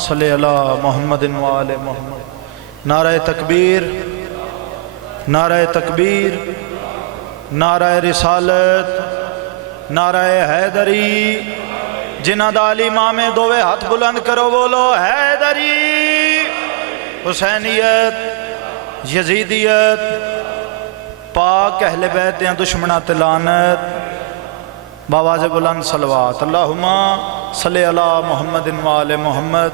सल्ले अला मुहम्मदिन व आले मुहम्मद। नारा तकबीर, नारा तकबीर, नारा रिसालत, नारा हैदरी। जिन्हां दा अली मामे दोवे हाथ बुलंद करो, बोलो हैदरी। हुसैनियत, यजीदियत, पाक अहले बैत दियां दुश्मनां ते लानत। बावाज़ बुलंद सलवात। अल्लाहुम्मा सल्ले अला मुहम्मदिन व आले मुहम्मद।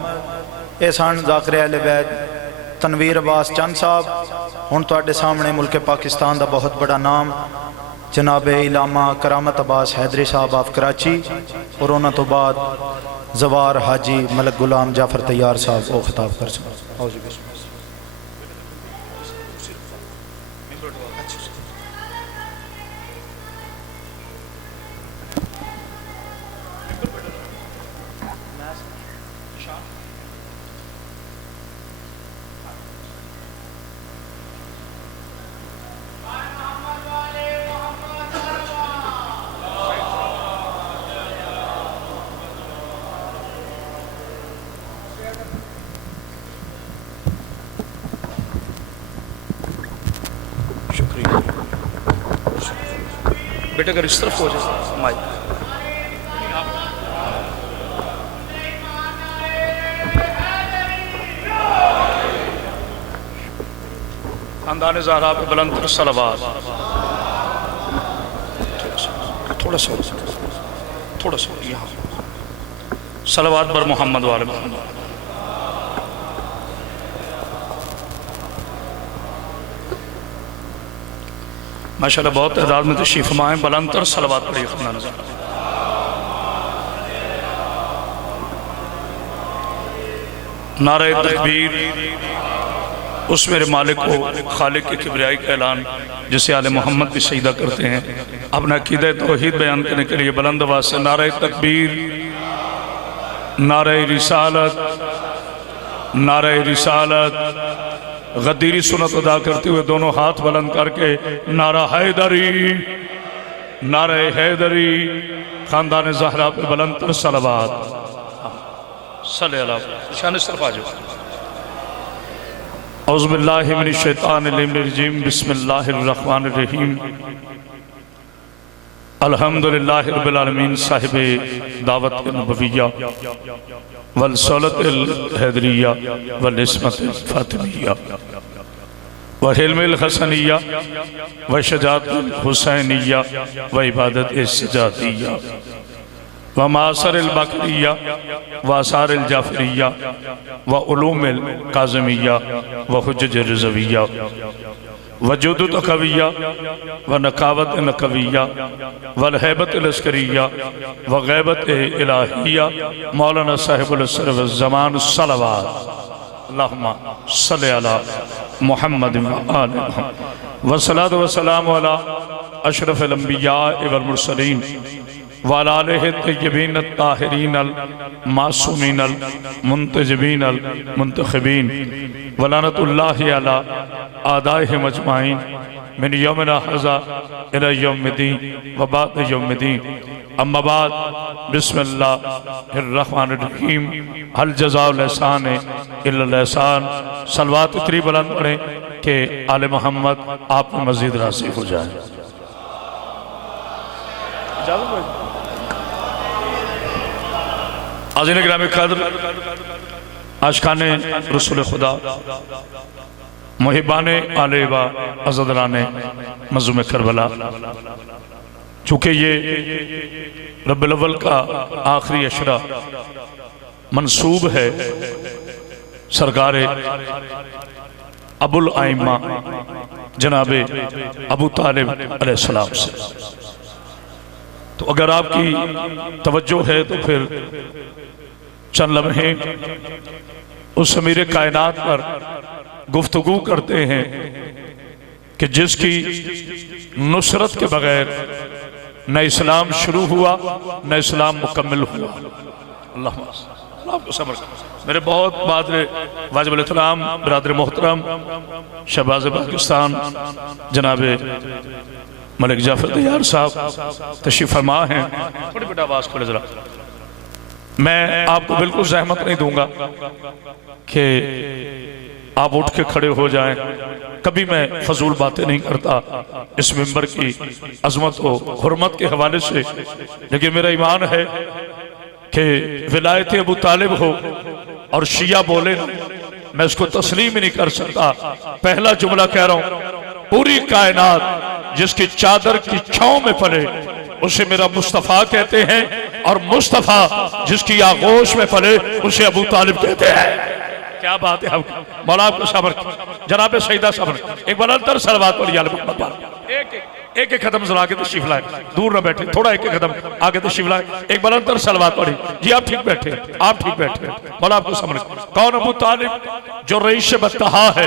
एहसान ज़ाकिर अहले बैत तनवीर अब्बास चंद साहब। हुण तुहाडे सामने मुल्क पाकिस्तान का बहुत बड़ा नाम जनाब इलामा करामत अब्बास हैदरी साहब ऑफ कराची और उन्होंने तो बाद जवार हाजी मलक गुलाम जाफर तैयार साहब वो खिताब कर सकते। बेटा अगर इस तरफ हो जाए माइक। खानदान ज़हरा पे बुलंद सलावत। थोड़ा सा यहाँ सलावत बर मोहम्मद वाले मोहम्मद। माशाल्लाह बहुत तादाद में तशरीफ़ फरमाएं। बुलंद तर सलावत पढ़िए खानदान ज़हरा। नारे तकबीर उस मेरे मालिक को खालिक की किबरियाई का ऐलान जिसे आले मोहम्मद भी सजदा करते हैं। अपना अक़ीदा तौहीद बयान करने के लिए बुलंद आवाज़ से नारे तकबीर, नारे रिसालत, नारे रिसालत। गद्दीरी सुन्नत अदा करते हुए दोनों हाथ बुलंद करके नारा हैदरी, नारे हैदरी। खानदान ज़हरा पे बुलंद तर सलावत। सल्ले अला शान सिर्फ आ जाओ। औज़ु बिल्लाहि मिनश शैतानिर रजीम। बिस्मिल्लाहिर रहमानिर रहीम। अल्हम्दुलिल्लाहि रब्बिल आलमीन साहिबे दावत नबविय्या वल सौलतिल हैदरिया वल इस्मतिल फातिमिया व हिल्मिल हसनिया व शजाअतिल हुसैनिया व इबादत सजातिया व मासरिल बकरिया व आसारिल जाफरिया व उलूमिल काज़िमिया व हुज्जज रिज़विया वजूद तकविया व नकावत नकविया वल हैबत लश्करिया व गैबत इलाहिया मौलाना साहिबुल असर व ज़मान सलावत। अल्लाहुम्मा सल्लि अला मुहम्मद व आले मुहम्मद व सलातु व सलामु अला अशरफिल अंबिया वल मुरसलीन व अला आलिहि तय्यबीन अत्ताहिरीन अल मासूमीन अल मुंतजबीन अल मुंतखबीन व लानतुल्लाहि अला आदाइहिम अजमाइन मिन यौमिना हज़ा इला यौमिद्दीन व बाद यौमिद्दीन। अम्मा बाद बिस्मिल्लाहिर रहमानिर रहीम। हल जज़ाउल एहसान इल्लल एहसान। सलवात इतनी बुलंद पढ़ें कि आले मोहम्मद आप में मज़ीद राज़ी हो जाए। आज़ीन गिरामी क़द्र, आशिक़ाने रसूल खुदा, मुहिबाने आले व अज़दराने मज़लूम करबला, चूँकि ये रब्बिल अव्वल का आखिरी अशरा मंसूब है सरकारे अबुल आइम्मा जनाबे अबू तालिब अलैहिस्सलाम से, तो अगर आपकी तवज्जो है तो फिर चंद लम्हे उस अमीर कायनात पर गुफ्तगू करते हैं कि जिसकी नुसरत के बगैर न इस्लाम शुरू हुआ न इस्लाम मुकम्मल हुआ। अल्लाह आपको सब्र। मेरे बहुत बादरे वाजिबुल एहतराम बिरादर मोहतरम शहबाज पाकिस्तान जनाबे मलिक जाफर तैयार साहब तशरीफ फरमा हैं। थोड़ी बेटा आवाज़ खोले जरा। मैं आपको बिल्कुल जहमत नहीं दूंगा कि आप उठ के खड़े हो जाएं। कभी मैं फजूल बातें नहीं करता इस मिंबर की अजमत हो हुर्मत के हवाले से, लेकिन मेरा ईमान है कि विलायत अबू तालिब हो और शिया बोले ना, मैं इसको तस्लीम ही नहीं कर सकता। पहला जुमला कह रहा हूं, पूरी कायनात जिसकी चादर की छांव में पले उसे मेरा मुस्तफ़ा कहते हैं, और मुस्तफ़ा जिसकी आगोश में पले उसे अबू तालिब कहते हैं। क्या बात है। मौला आपको सब्र, जनाब सईदा सब्र, एक बलंतर सलवात पढ़िए मोहम्मद पर। एक एक कदम जरा आगे तशरीफ लाए, दूर ना बैठे, थोड़ा एक एक कदम आगे तशरीफ लाए, एक बलंतर सलवात पढ़ी। जी आप ठीक बैठे, आप ठीक बैठे। मौला आपको समझ, कौन अबू तालिब जो रईस बत्तहा है,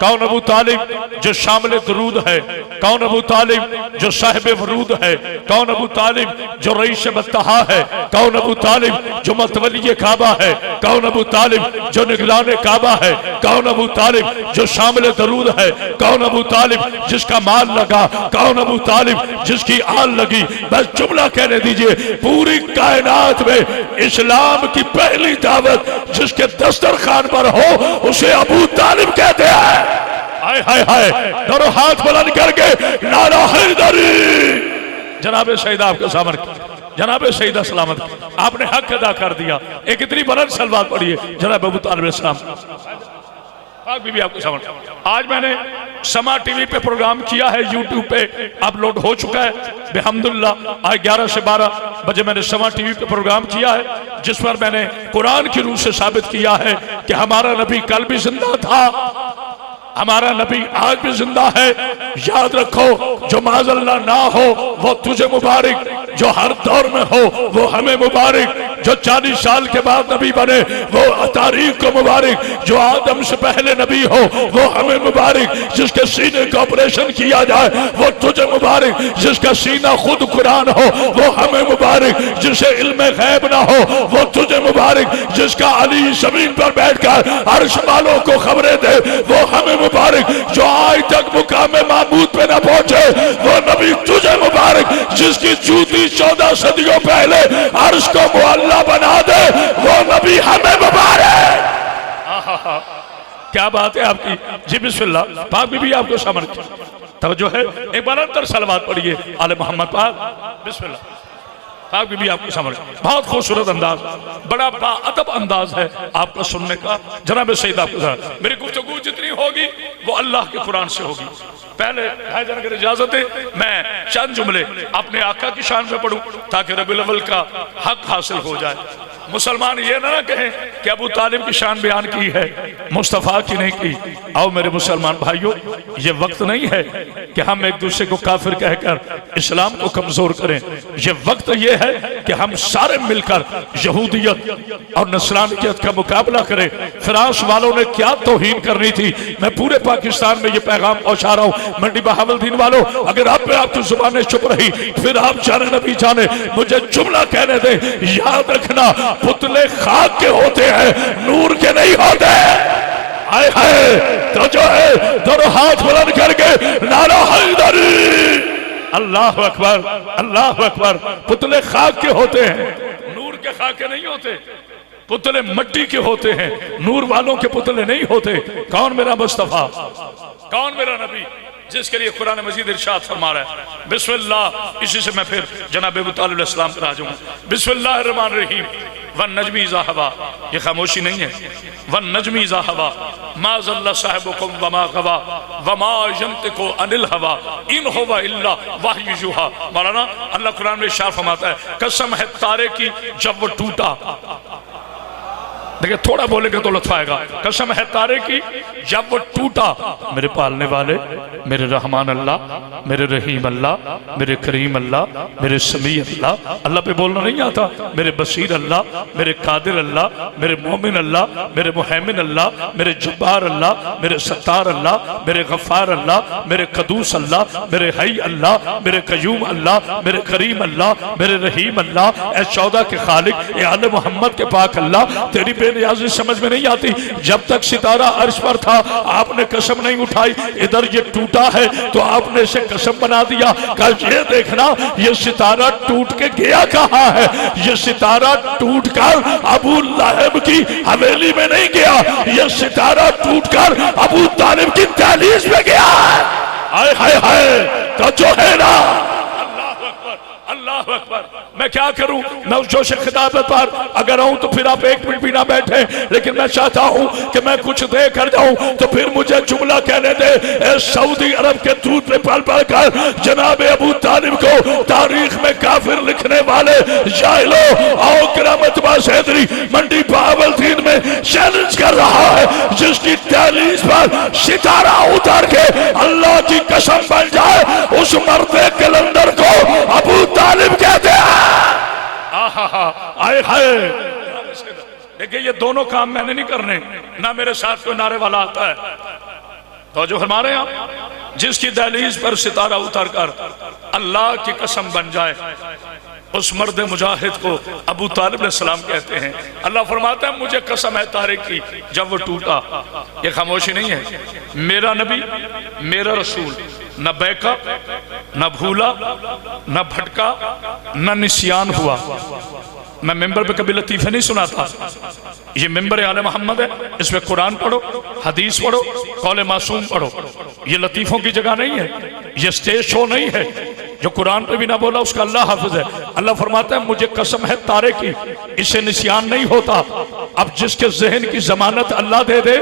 कौन अबू तालिब जो शामिल दरूद है, कौन अबू तालिब जो साहिब वरूद है, कौन अबू तालिब जो रईस बत्तहा है, कौन अबू तालिब जो मतवली काबा है, कौन अबू तालिब जो निगरान काबा है, कौन अबू तालिब जो शामिल दरूद है, कौन अबू तालिब जिसका माल लगा, कौन अबू तालिब जिसकी आल लगी। बस जुमला कहने दीजिए, पूरी कायनात में इस्लाम की पहली दावत जिसके दस्तरखान पर हो उसे अबू तालिब कहते हैं। हाय हाय हाय, दोनों हाथ बुलंद करके नारा हैदरी। जनाब शहीदा आपके सामने, जनाब शहीदा सलामत, आपने हक अदा कर दिया। एक इतनी बुलंद सलवात पढ़िए जनाब अबू तालिब अलैहिस्सलाम। भी आपको समझ, आज मैंने समा टीवी पे प्रोग्राम किया है, यूट्यूब पे अपलोड हो चुका है बेहम्दुल्लाह। आज 11 से 12 बजे मैंने समा टीवी पे प्रोग्राम किया है, जिस पर मैंने कुरान की रूह से साबित किया है कि हमारा नबी कल भी जिंदा था, हमारा नबी आज भी जिंदा है। याद रखो, जो माज़अल्लाह ना हो वो तुझे मुबारक, जो हर दौर में हो वो हमें मुबारक, जो 40 साल के बाद नबी बने वो तारीख को मुबारक, जो आदम से पहले नबी हो वो हमें मुबारक, जिसके सीने का ऑपरेशन किया जाए वो तुझे मुबारक, जिसका सीना खुद कुरान हो वो हमें मुबारक, जिसे इल्म गैब ना हो वो तुझे मुबारक, जिसका अली जमीन पर बैठकर अर्श वालों को खबरें दे वो हमें मुबारक, जो आज तक मुकाम मामूद पे न पहुंचे वो नबी तुझे मुबारक, जिसकी जूती 14 सदियों पहले अर्श को मुअल्ला बना दे वो नबी हमें मुबारक। क्या बात है आपकी। जी बिस्मिल्लाह, पाक भी आपको समझ तवज्जो है। एक बार अंतर सलवात पढ़िए आले मोहम्मद पाक। बिस्मिल्लाह, पाक भी आपको समझ, बहुत खूबसूरत अंदाज, बड़ा बाअदब अंदाज है आपका सुनने का। जनाब सईद आपको, मेरी गुफ्तगू जितनी होगी वो अल्लाह के कुरान से होगी। पहले भाईजान अगर इजाजत है मैं चंद जुमले अपने आका की शान में पढ़ूं ताकि रबीउल अव्वल का हक हासिल हो जाए। मुसलमान ये ना कहें कि अबू तालिब की शान बयान की है, मुस्तफ़ा की नहीं की। आओ मेरे मुसलमान भाइयों, ये वक्त नहीं है कि हम एक दूसरे को काफिर कहकर इस्लाम को कमजोर करें। ये वक्त ये है कि हम सारे मिलकर यहूदियत और नस्रानियत का मुकाबला करें। फ्रांस वालों ने क्या तौहीन करनी थी, मैं पूरे पाकिस्तान में ये पैगाम पहुंचा रहा हूँ। मंडी बहावलदीन वालों, अगर आप पे आपकी जुबानें चुप रही फिर आप जाने नबी जाने, मुझे जुमला कहने दे। याद रखना, पुतले खाक के होते हैं, नूर के नहीं होते। हाय हाय, तो जो है दोनों हाथ बुलंद करके नारा हैदरी। अल्लाह अकबर, अल्लाह अकबर। पुतले खाक के होते हैं, नूर के खाक के नहीं होते। पुतले मट्टी के होते हैं, नूर वालों के पुतले नहीं होते। कौन मेरा मुस्तफा, कौन मेरा नबी, जिसके लिए कुरान मजीद इरशाद फरमा रहा है। बिस्मिल्लाह, इसी से मैं फिर जनाब अबू तालिब अलैहिस्सलाम पर आ जाऊंगा। बिस्मिल्लाहिर्रहमानिर्रहीम। वन नजमी इज़ा हवा, ये खामोशी नहीं है। वन नजमी इज़ा हवा मा ज़ल्ला साहिबुकुम वमा गवा वमा यंतिकु अनिल हवा इन हुवा इल्ला वह्यु यूहा। मौलाना अल्लाह कुरान में इरशाद फरमाता है, कसम है तारे की जब वो टूटा। देखिए थोड़ा बोलेंगे तो लुत्फ आएगा। कसम है तारे की जब वो टूटा, मेरे पालने वाले, मेरे रहमान अल्लाह, मेरे रहीम अल्लाह, मेरे करीम अल्लाह, मेरे समी अल्लाह, अल्लाह पे बोलना नहीं आता, मेरे बसीर अल्लाह, मेरे कादिर अल्लाह, मेरे मोमिन अल्लाह, मेरे मुहैमिन अल्लाह, मेरे जब्बार अल्लाह, मेरे सत्तार अल्लाह, मेरे गफ्फार अल्लाह, मेरे कदूस अल्लाह, मेरे हई अल्लाह, मेरे कयूम अल्लाह, मेरे करीम अल्लाह, मेरे रहीम अल्लाह, ए 14 के खालिक, ए आले मोहम्मद के पाक अल्लाह, तेरी बेनियाजी समझ में नहीं आती। जब तक सितारा अर्श पर था आपने कसम नहीं उठाई, इधर ये टूटा है तो आपने इसे कसम बना दिया। कल ये देखना ये सितारा टूट के गया कहाँ है, ये सितारा टूटकर अबू लहब की हवेली में नहीं गया, ये सितारा टूटकर अबू तालिब की दहलीज में गया है। हाय हाय हाय, तो जो है ना, अल्लाह अकबर। मैं क्या करूं, मैं उस जोश खिताबत पर अगर आऊं तो फिर आप एक मिनट भी ना बैठे, लेकिन मैं चाहता हूं कि मैं कुछ दे कर जाऊं तो फिर मुझे जुमला कहने दे। सऊदी अरब के दूध पे पल पल कर जनाब अबू तालिब को तारीख में काफिर लिखने वाले जाहिलो आओ करामत हैदरी मंडी बहावलदीन में चैलेंज कर रहा है, जिसकी दहलीज पर सितारा उतार के अल्लाह की कसम बन जाए उस मर्दे कलंदर को अबू तालिब कहते हैं। आए हाय, देखिए ये दोनों काम मैंने नहीं करने, ना मेरे साथ कोई नारे वाला आता है। तो जो हमारे यहाँ जिसकी दहलीज पर सितारा उतर कर अल्लाह की कसम बन जाए उस मर्द मुजाहिद को अबू तालिब अलैहिस्सलाम कहते हैं। अल्लाह फरमाता है मुझे कसम है तारीख की जब वो टूटा। ये खामोशी नहीं है, मेरा नबी मेरा रसूल न बैका न भूला न भटका न निस्यान हुआ। मैं मिंबर पे कभी लतीफे नहीं सुनाता, ये मिंबर आले मोहम्मद है, इसमें कुरान पढ़ो, हदीस पढ़ो, कौले मासूम पढ़ो। ये लतीफों की जगह नहीं है, ये स्टेज शो नहीं है। जो कुरान पे भी ना बोला उसका अल्लाह हाफिज है। अल्लाह फरमाता है मुझे कसम है तारे की, इसे निस्यान नहीं होता। अब जिसके जहन की जमानत अल्लाह दे दे,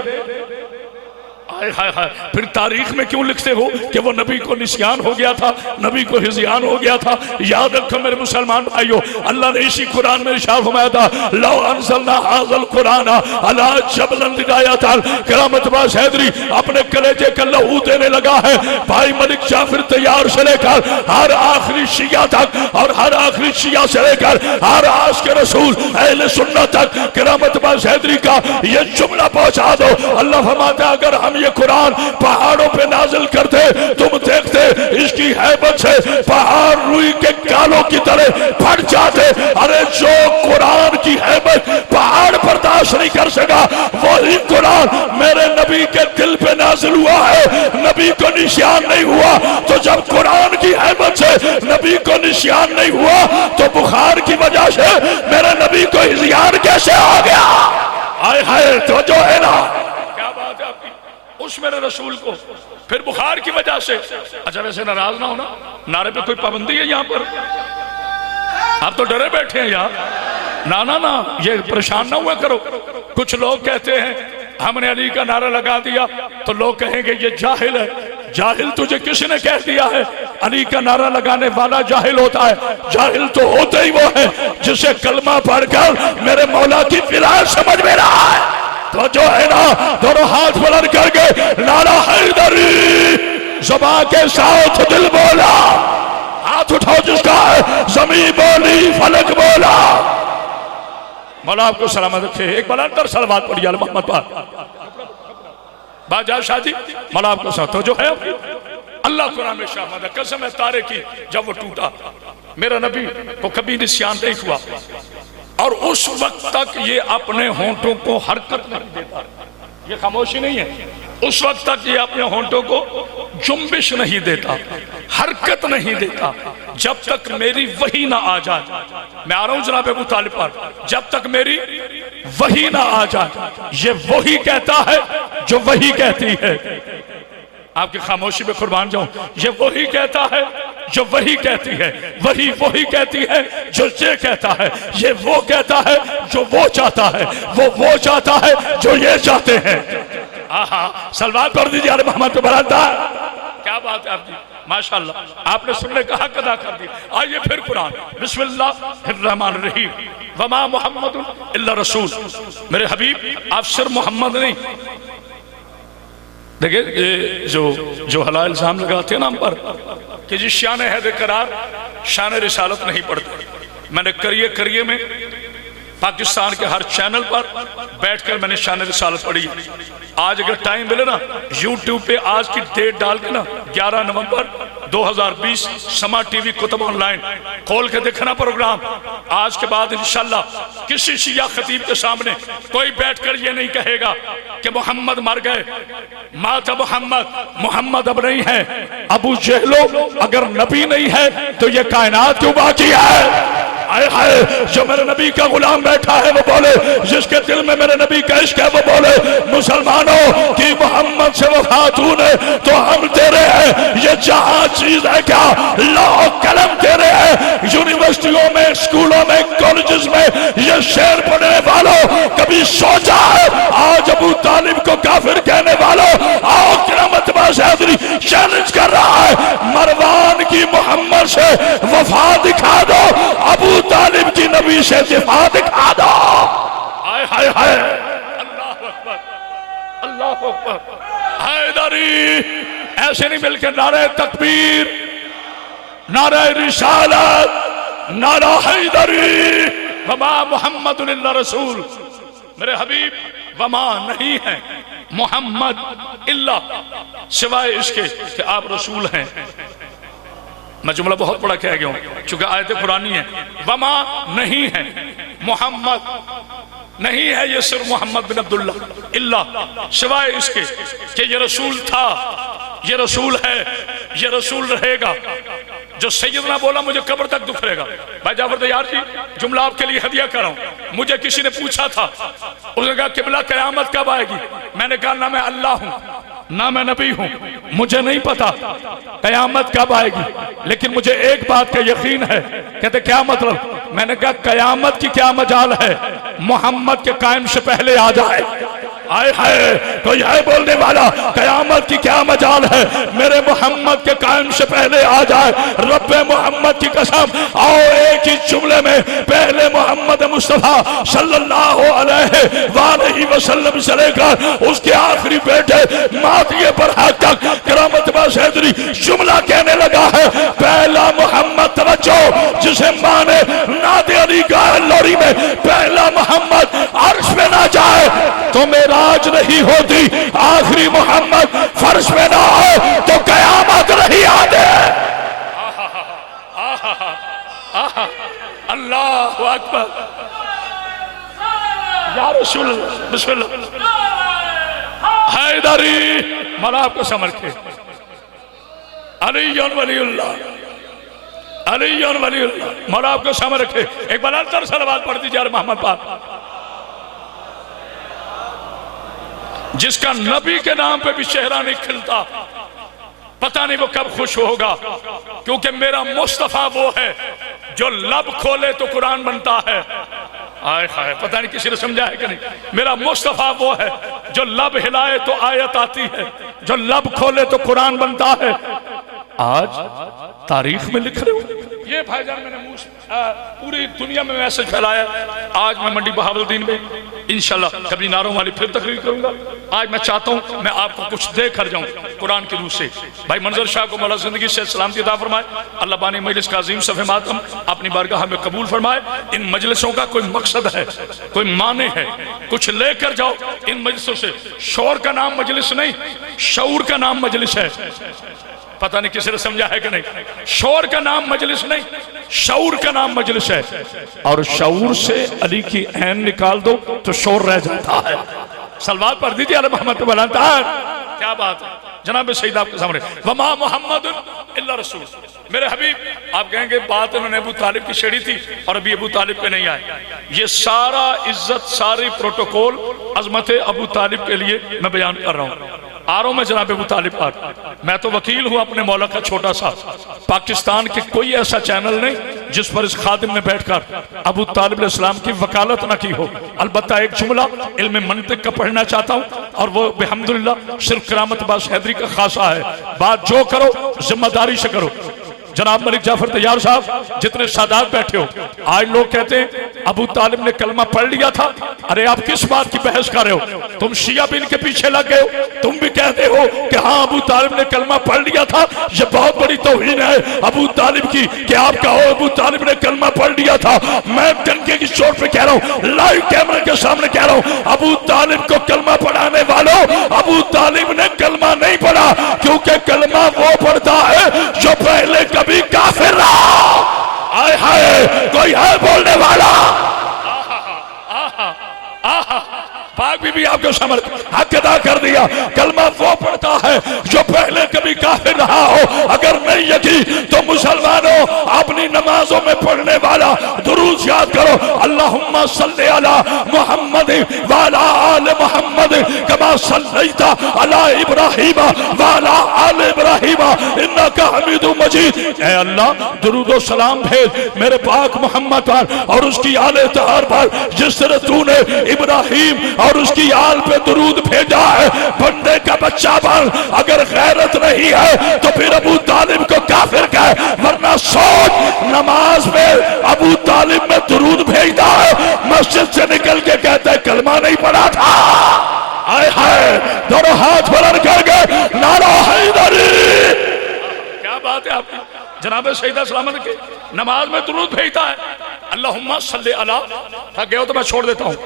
हाय हाय, फिर तारीख में क्यों लिखते हो कि वो नबी को निस्यान हो गया था, नबी को हिज़यान हो गया था। याद रखो मेरे मुसलमान भाइयों, अल्लाह ने इसी कुरान में इरशाद फरमाया था लौ अंज़लना हाज़ल कुरान अला जबलन लिदायतन। करामत बाज़ हैदरी अपने कलेजे का लहू देने लगा है। भाई मलिक जाफिर तैयार से लेकर हर आखिरी शिया तक और हर आखिरी शिया से लेकर हर आस के रसूल अहले सुन्नत तक करामत बाज़ हैदरी का ये जुमला पहुंचा दो। अल्लाह फरमाता है अगर हम ये कुरान पहाड़ों पे नाजिल करते तुम देखते इसकी हैबत से पहाड़ रुई के कालों की तरह फट जाते। अरे जो कुरान की हैबत पहाड़ बर्दाश्त नहीं कर सका वही कुरान मेरे नबी के दिल पे नाजिल हुआ है, नबी को निशान नहीं हुआ। तो जब कुरान की हैबत से नबी को निशान नहीं हुआ तो बुखार की वजह से मेरे नबी को हिज़यान कैसे आ गया। आए हाय, तो जो है ना, क्या बात है आपकी उस मेरे रसूल को फिर बुखार की वजह से। अच्छा वैसे नाराज ना होना, नारे पे कोई पाबंदी है यहाँ पर? आप तो डरे बैठे हैं यार। ना ना ना, ये परेशान ना हुआ करो। कुछ लोग कहते हैं हमने अली का नारा लगा दिया तो लोग कहेंगे ये जाहिल है। जाहिल तुझे किसने कह दिया है? अली का नारा लगाने वाला जाहिल होता है। जाहिल तो होते ही वो है जिसे कलमा पढ़कर मेरे मौला की फिरार समझ में रहा है। तो जो है ना, दोनों हाथ बुलंद करके नारा हैदरी ज़ुबान के साथ दिल बोला, हाथ उठाओ जिसका है, ज़मीन बोली फलक बोला। मौला आपको सलामत रखे। एक बुलंद सलवात पढ़िए अल मोहम्मद पर बाजा शाह जी। मौला आपको साथ तो जो है अल्लाह कुरान में शाह कसम है तारे की जब वो टूटा मेरा नबी को कभी निस्यान नहीं हुआ और उस वक्त तक ये अपने होंठों को हरकत नहीं देता। ये खामोशी नहीं है, उस वक्त तक ये अपने होंठों को जुम्बिश नहीं देता, हरकत नहीं देता जब तक मेरी वही ना आ जाए। मैं आ रहा हूं जनाब अबू तालिब पर, जब तक मेरी वही ना आ जाए। ये वही कहता है जो वही कहती है। आपकी खामोशी में कुर्बान जाऊं, ये वही कहता है जो वही कहती है, वही वही कहती है जो ये कहता है, ये वो कहता है जो वो चाहता है, वो चाहता है जो ये चाहते हैं। आहा, सलवार पढ़ दीजिए अरे मोहम्मद पे बरादा। क्या बात है आपकी, माशाल्लाह, आपने सुनने का हक अदा कर दिया। आइए फिर कुरान, बिस्मिल्लाहिर्रहमानिर्रहीम, वमा मुहम्मदुन इल्ला रसूल। मेरे हबीब आप सिर्फ मोहम्मद नहीं। देखिए ये जो हला इल्जाम लगाते हैं ना हम पर कि जी शान हैदर करार शान रिसालत नहीं पढ़ते। मैंने करिए में पाकिस्तान के हर चैनल पर बैठकर मैंने शान रिसालत पढ़ी। आज अगर टाइम मिले ना यूट्यूब पे आज की डेट डाल के ना 11 नवंबर 2020 समा टीवी कुतुब ऑनलाइन खोल के देखना प्रोग्राम। आज के बाद इंशाल्लाह किसी शिया खतीब के सामने कोई बैठकर ये नहीं कहेगा कि मोहम्मद मर गए, माता मोहम्मद अब नहीं है। अबू जहलो अगर नबी नहीं है तो ये कायनात क्यों बाकी है? आए हाय, जो मेरे नबी का गुलाम बैठा है वो बोले, जिसके दिल में मेरे नबी का इश्क है वो बोले, मुसलमानों की मोहम्मद से वफात है तो हम तेरे हैं। ये जहां चीज है क्या, लौह कलम तेरे हैं। यूनिवर्सिटियों में, स्कूलों में, कॉलेजेस में ये शेर पढ़ने वालों कभी सोचा है आज अबू तालिब को काफिर कहने वालों, आओ क़यामत बाज़ चैलेंज कर रहा है, मरवान की मोहम्मद से वफा दिखा दो, अबू तालिब की नबी से दिफा दिखा दो। हाय हाय हाय, अल्लाह अकबर, अल्लाह अकबर। हैदरी ऐसे नहीं मिलकर नारे तकबीर, नारे रिसालत, नारा हैदरी, वमा मुहम्मदुन इल्ला रसूल। मेरे हबीब वमा नहीं है मोहम्मद इल्ला, सिवाय इसके कि आप रसूल हैं। मैं जुमला बहुत बड़ा कह गया हूं चूंकि आयत कुरानी है। वमा नहीं है मोहम्मद, नहीं है ये सिर्फ मोहम्मद बिन अब्दुल्ला, इल्ला सिवाय इसके कि ये रसूल था, ये रसूल है, ये रसूल रहेगा। जो सैयदना बोला मुझे कब्र तक दुख रहेगा। भाई जाफर तैयार जी, जुमला आपके लिए हदिया कर रहा हूं। मुझे किसी ने पूछा था, उसने कहा किबला कयामत कब आएगी? मैंने कहा ना मैं अल्लाह हूं ना मैं नबी हूं, मुझे नहीं पता कयामत कब आएगी, लेकिन मुझे एक बात का यकीन है। कहते क्या मतलब? मैंने कहा कयामत की क्या मजाल है, मोहम्मद के कायम से पहले आ जाए। आए हाय, कोई है बोलने वाला कयामत की क्या मजाल है, मेरे मोहम्मद के कायम से पहले आ जाए। रब्बे मोहम्मद की कसम, आओ एक ही जुमले में पहले मोहम्मद मुस्तफा सल्लल्लाहु अलैहि वसल्लम से लेकर उसके आखिरी बेटे मातिए पर हक तक क़यामत बाज़ जुमला कहने लगा है। पहला मोहम्मद, तवज्जो, जिसे माने नादे अली गाय लोरी में पहला मोहम्मद अर्श पे ना जाए तो मेरा आज नहीं होती, आखिरी मोहम्मद फर्श में ना हो तो कयामत नहीं आते। अल्लाह अकबर, या रसूल बिस्मिल्लाह। हैदरी मौला आपको समझ, अली वलीउल्लाह, अली वलीउल्लाह, मौला आपको समझ रखे। एक बार अंतर सलवात पढ़ दीजिए मोहम्मद पाक, जिसका नबी के नाम पे भी चेहरा नहीं खिलता, पता नहीं वो कब खुश होगा। क्योंकि मेरा मुस्तफा वो है जो लब खोले तो कुरान बनता है। आए हाय, पता नहीं किसी ने समझा है कि नहीं। मेरा मुस्तफा वो है जो लब हिलाए तो आयत आती है, जो लब खोले तो कुरान बनता है। आज तारीख में लिख रहे हो ये भाईजान, मैंने पूरी दुनिया में मैसेज फैलाया। आज मैं मंडी बहावलदीन में इंशाल्लाह कभी नारों वाली फिर तकरीर करूंगा। आज मैं चाहता हूं मैं आपको कुछ दे कर जाऊं कुरान की रूह से। भाई मंजर शाह को मौला जिंदगी से सलामती अता फरमाए। अल्लाह बानी मजलिस का अजीम सफ़े मातम अपनी बारगाह में कबूल फरमाए। इन मजलिसों का कोई मकसद है, कोई माने है, कुछ लेकर जाओ इन मजलिसों से। शोर का नाम मजलिस नहीं, शऊर का नाम मजलिस है। पता नहीं किसी ने समझा है कि नहीं। शोर का नाम मजलिस नहीं, शऊर का नाम मजलिस है। और शऊर से अली की ऐन निकाल दो तो शोर रह जाता है। सलवात पढ़ दीजिए अली मोहम्मद बलातार। क्या बात है जनाब सईद आपके सामने। वमा मोहम्मद इल्ला रसूल। मेरे हबीब आप कहेंगे बात उन्होंने अबू तालिब की छेड़ी थी और अभी अबू तालिब पे नहीं आए। ये सारा इज्जत, सारी प्रोटोकॉल अजमत अबू तालिब के लिए मैं बयान कर रहा हूँ। आ रहा हूं मैं जनाब अबू तालिब पाक। मैं तो वकील हूं अपने मौला का छोटा सा। पाकिस्तान के कोई ऐसा चैनल नहीं जिस पर इस खादिम ने बैठकर अबू तालिब इस्लाम की वकालत न की हो। अलबत्ता एक जुमला इल्म मंतिक का पढ़ना चाहता हूं और वो बेहम्दुलिल्लाह सिर्फ क़यामत बाज़ हैदरी का खासा है। बात जो करो जिम्मेदारी से करो। जनाब मलिक जाफर तैयार साहब, जितने सादात बैठे हो, आज लोग कहते हैं अबू तालिब ने कलमा पढ़ लिया था। अरे आप किस बात की बहस कर रहे हो? तुम शिया भी इनके पीछे लग गए हो। तुम भी कहते हो कि हाँ अबू तालिब ने कलमा पढ़ लिया था। ये बहुत बड़ी तौहीन है अबू तालिब की कि आप कहो अबू तालिब ने कलमा पढ़ लिया था। मैं डंके की चोट पे कह रहा हूँ, लाइव कैमरे के सामने कह रहा हूँ, अबू तालिब को कलमा पढ़ाने वालों, अबू तालिब ने कलमा नहीं पढ़ा। क्योंकि कलमा वो पढ़ता है जो भी आपको समझ हक अदा कर दिया। कलमा वो पढ़ता है जो पहले कभी काफिर रहा हो, अगर नहीं यकीन तो मुसलमानों अपनी नमाजों में पढ़ने वाला दुरूद याद करो, अल्लाहुम्मा सल्ली अला मुहम्मद व अला आले मुहम्मद कमा सल्लैता अला इब्राहीम व अला आले इब्राहीम इन्नका हमीदुम मजीद। ऐ अल्लाह दुरूद व सलाम भेज मेरे पाक मोहम्मद पर और उसकी आले तहार पर, जिस तरह तूने इब्राहिम और उसकी आल पे दुरूद भेजा है बंदे का बच्चा पर। अगर गैरत नहीं है तो फिर अबू तालिब को काफिर कहे, वरना सोच नमाज में अबू तालिब में दुरूद भेजता है, मस्जिद से निकल के कहता है कलमा नहीं पढ़ा था। आए हाय दोनों हाथ बुलंद करके नारा हैदरी। क्या बात है आपकी जनाब शहीदा सलामत के नमाज में दुरूद भेजता है। अल्लाहुम्मा सल्ली अला, थक गए हो तो मैं छोड़ देता हूँ।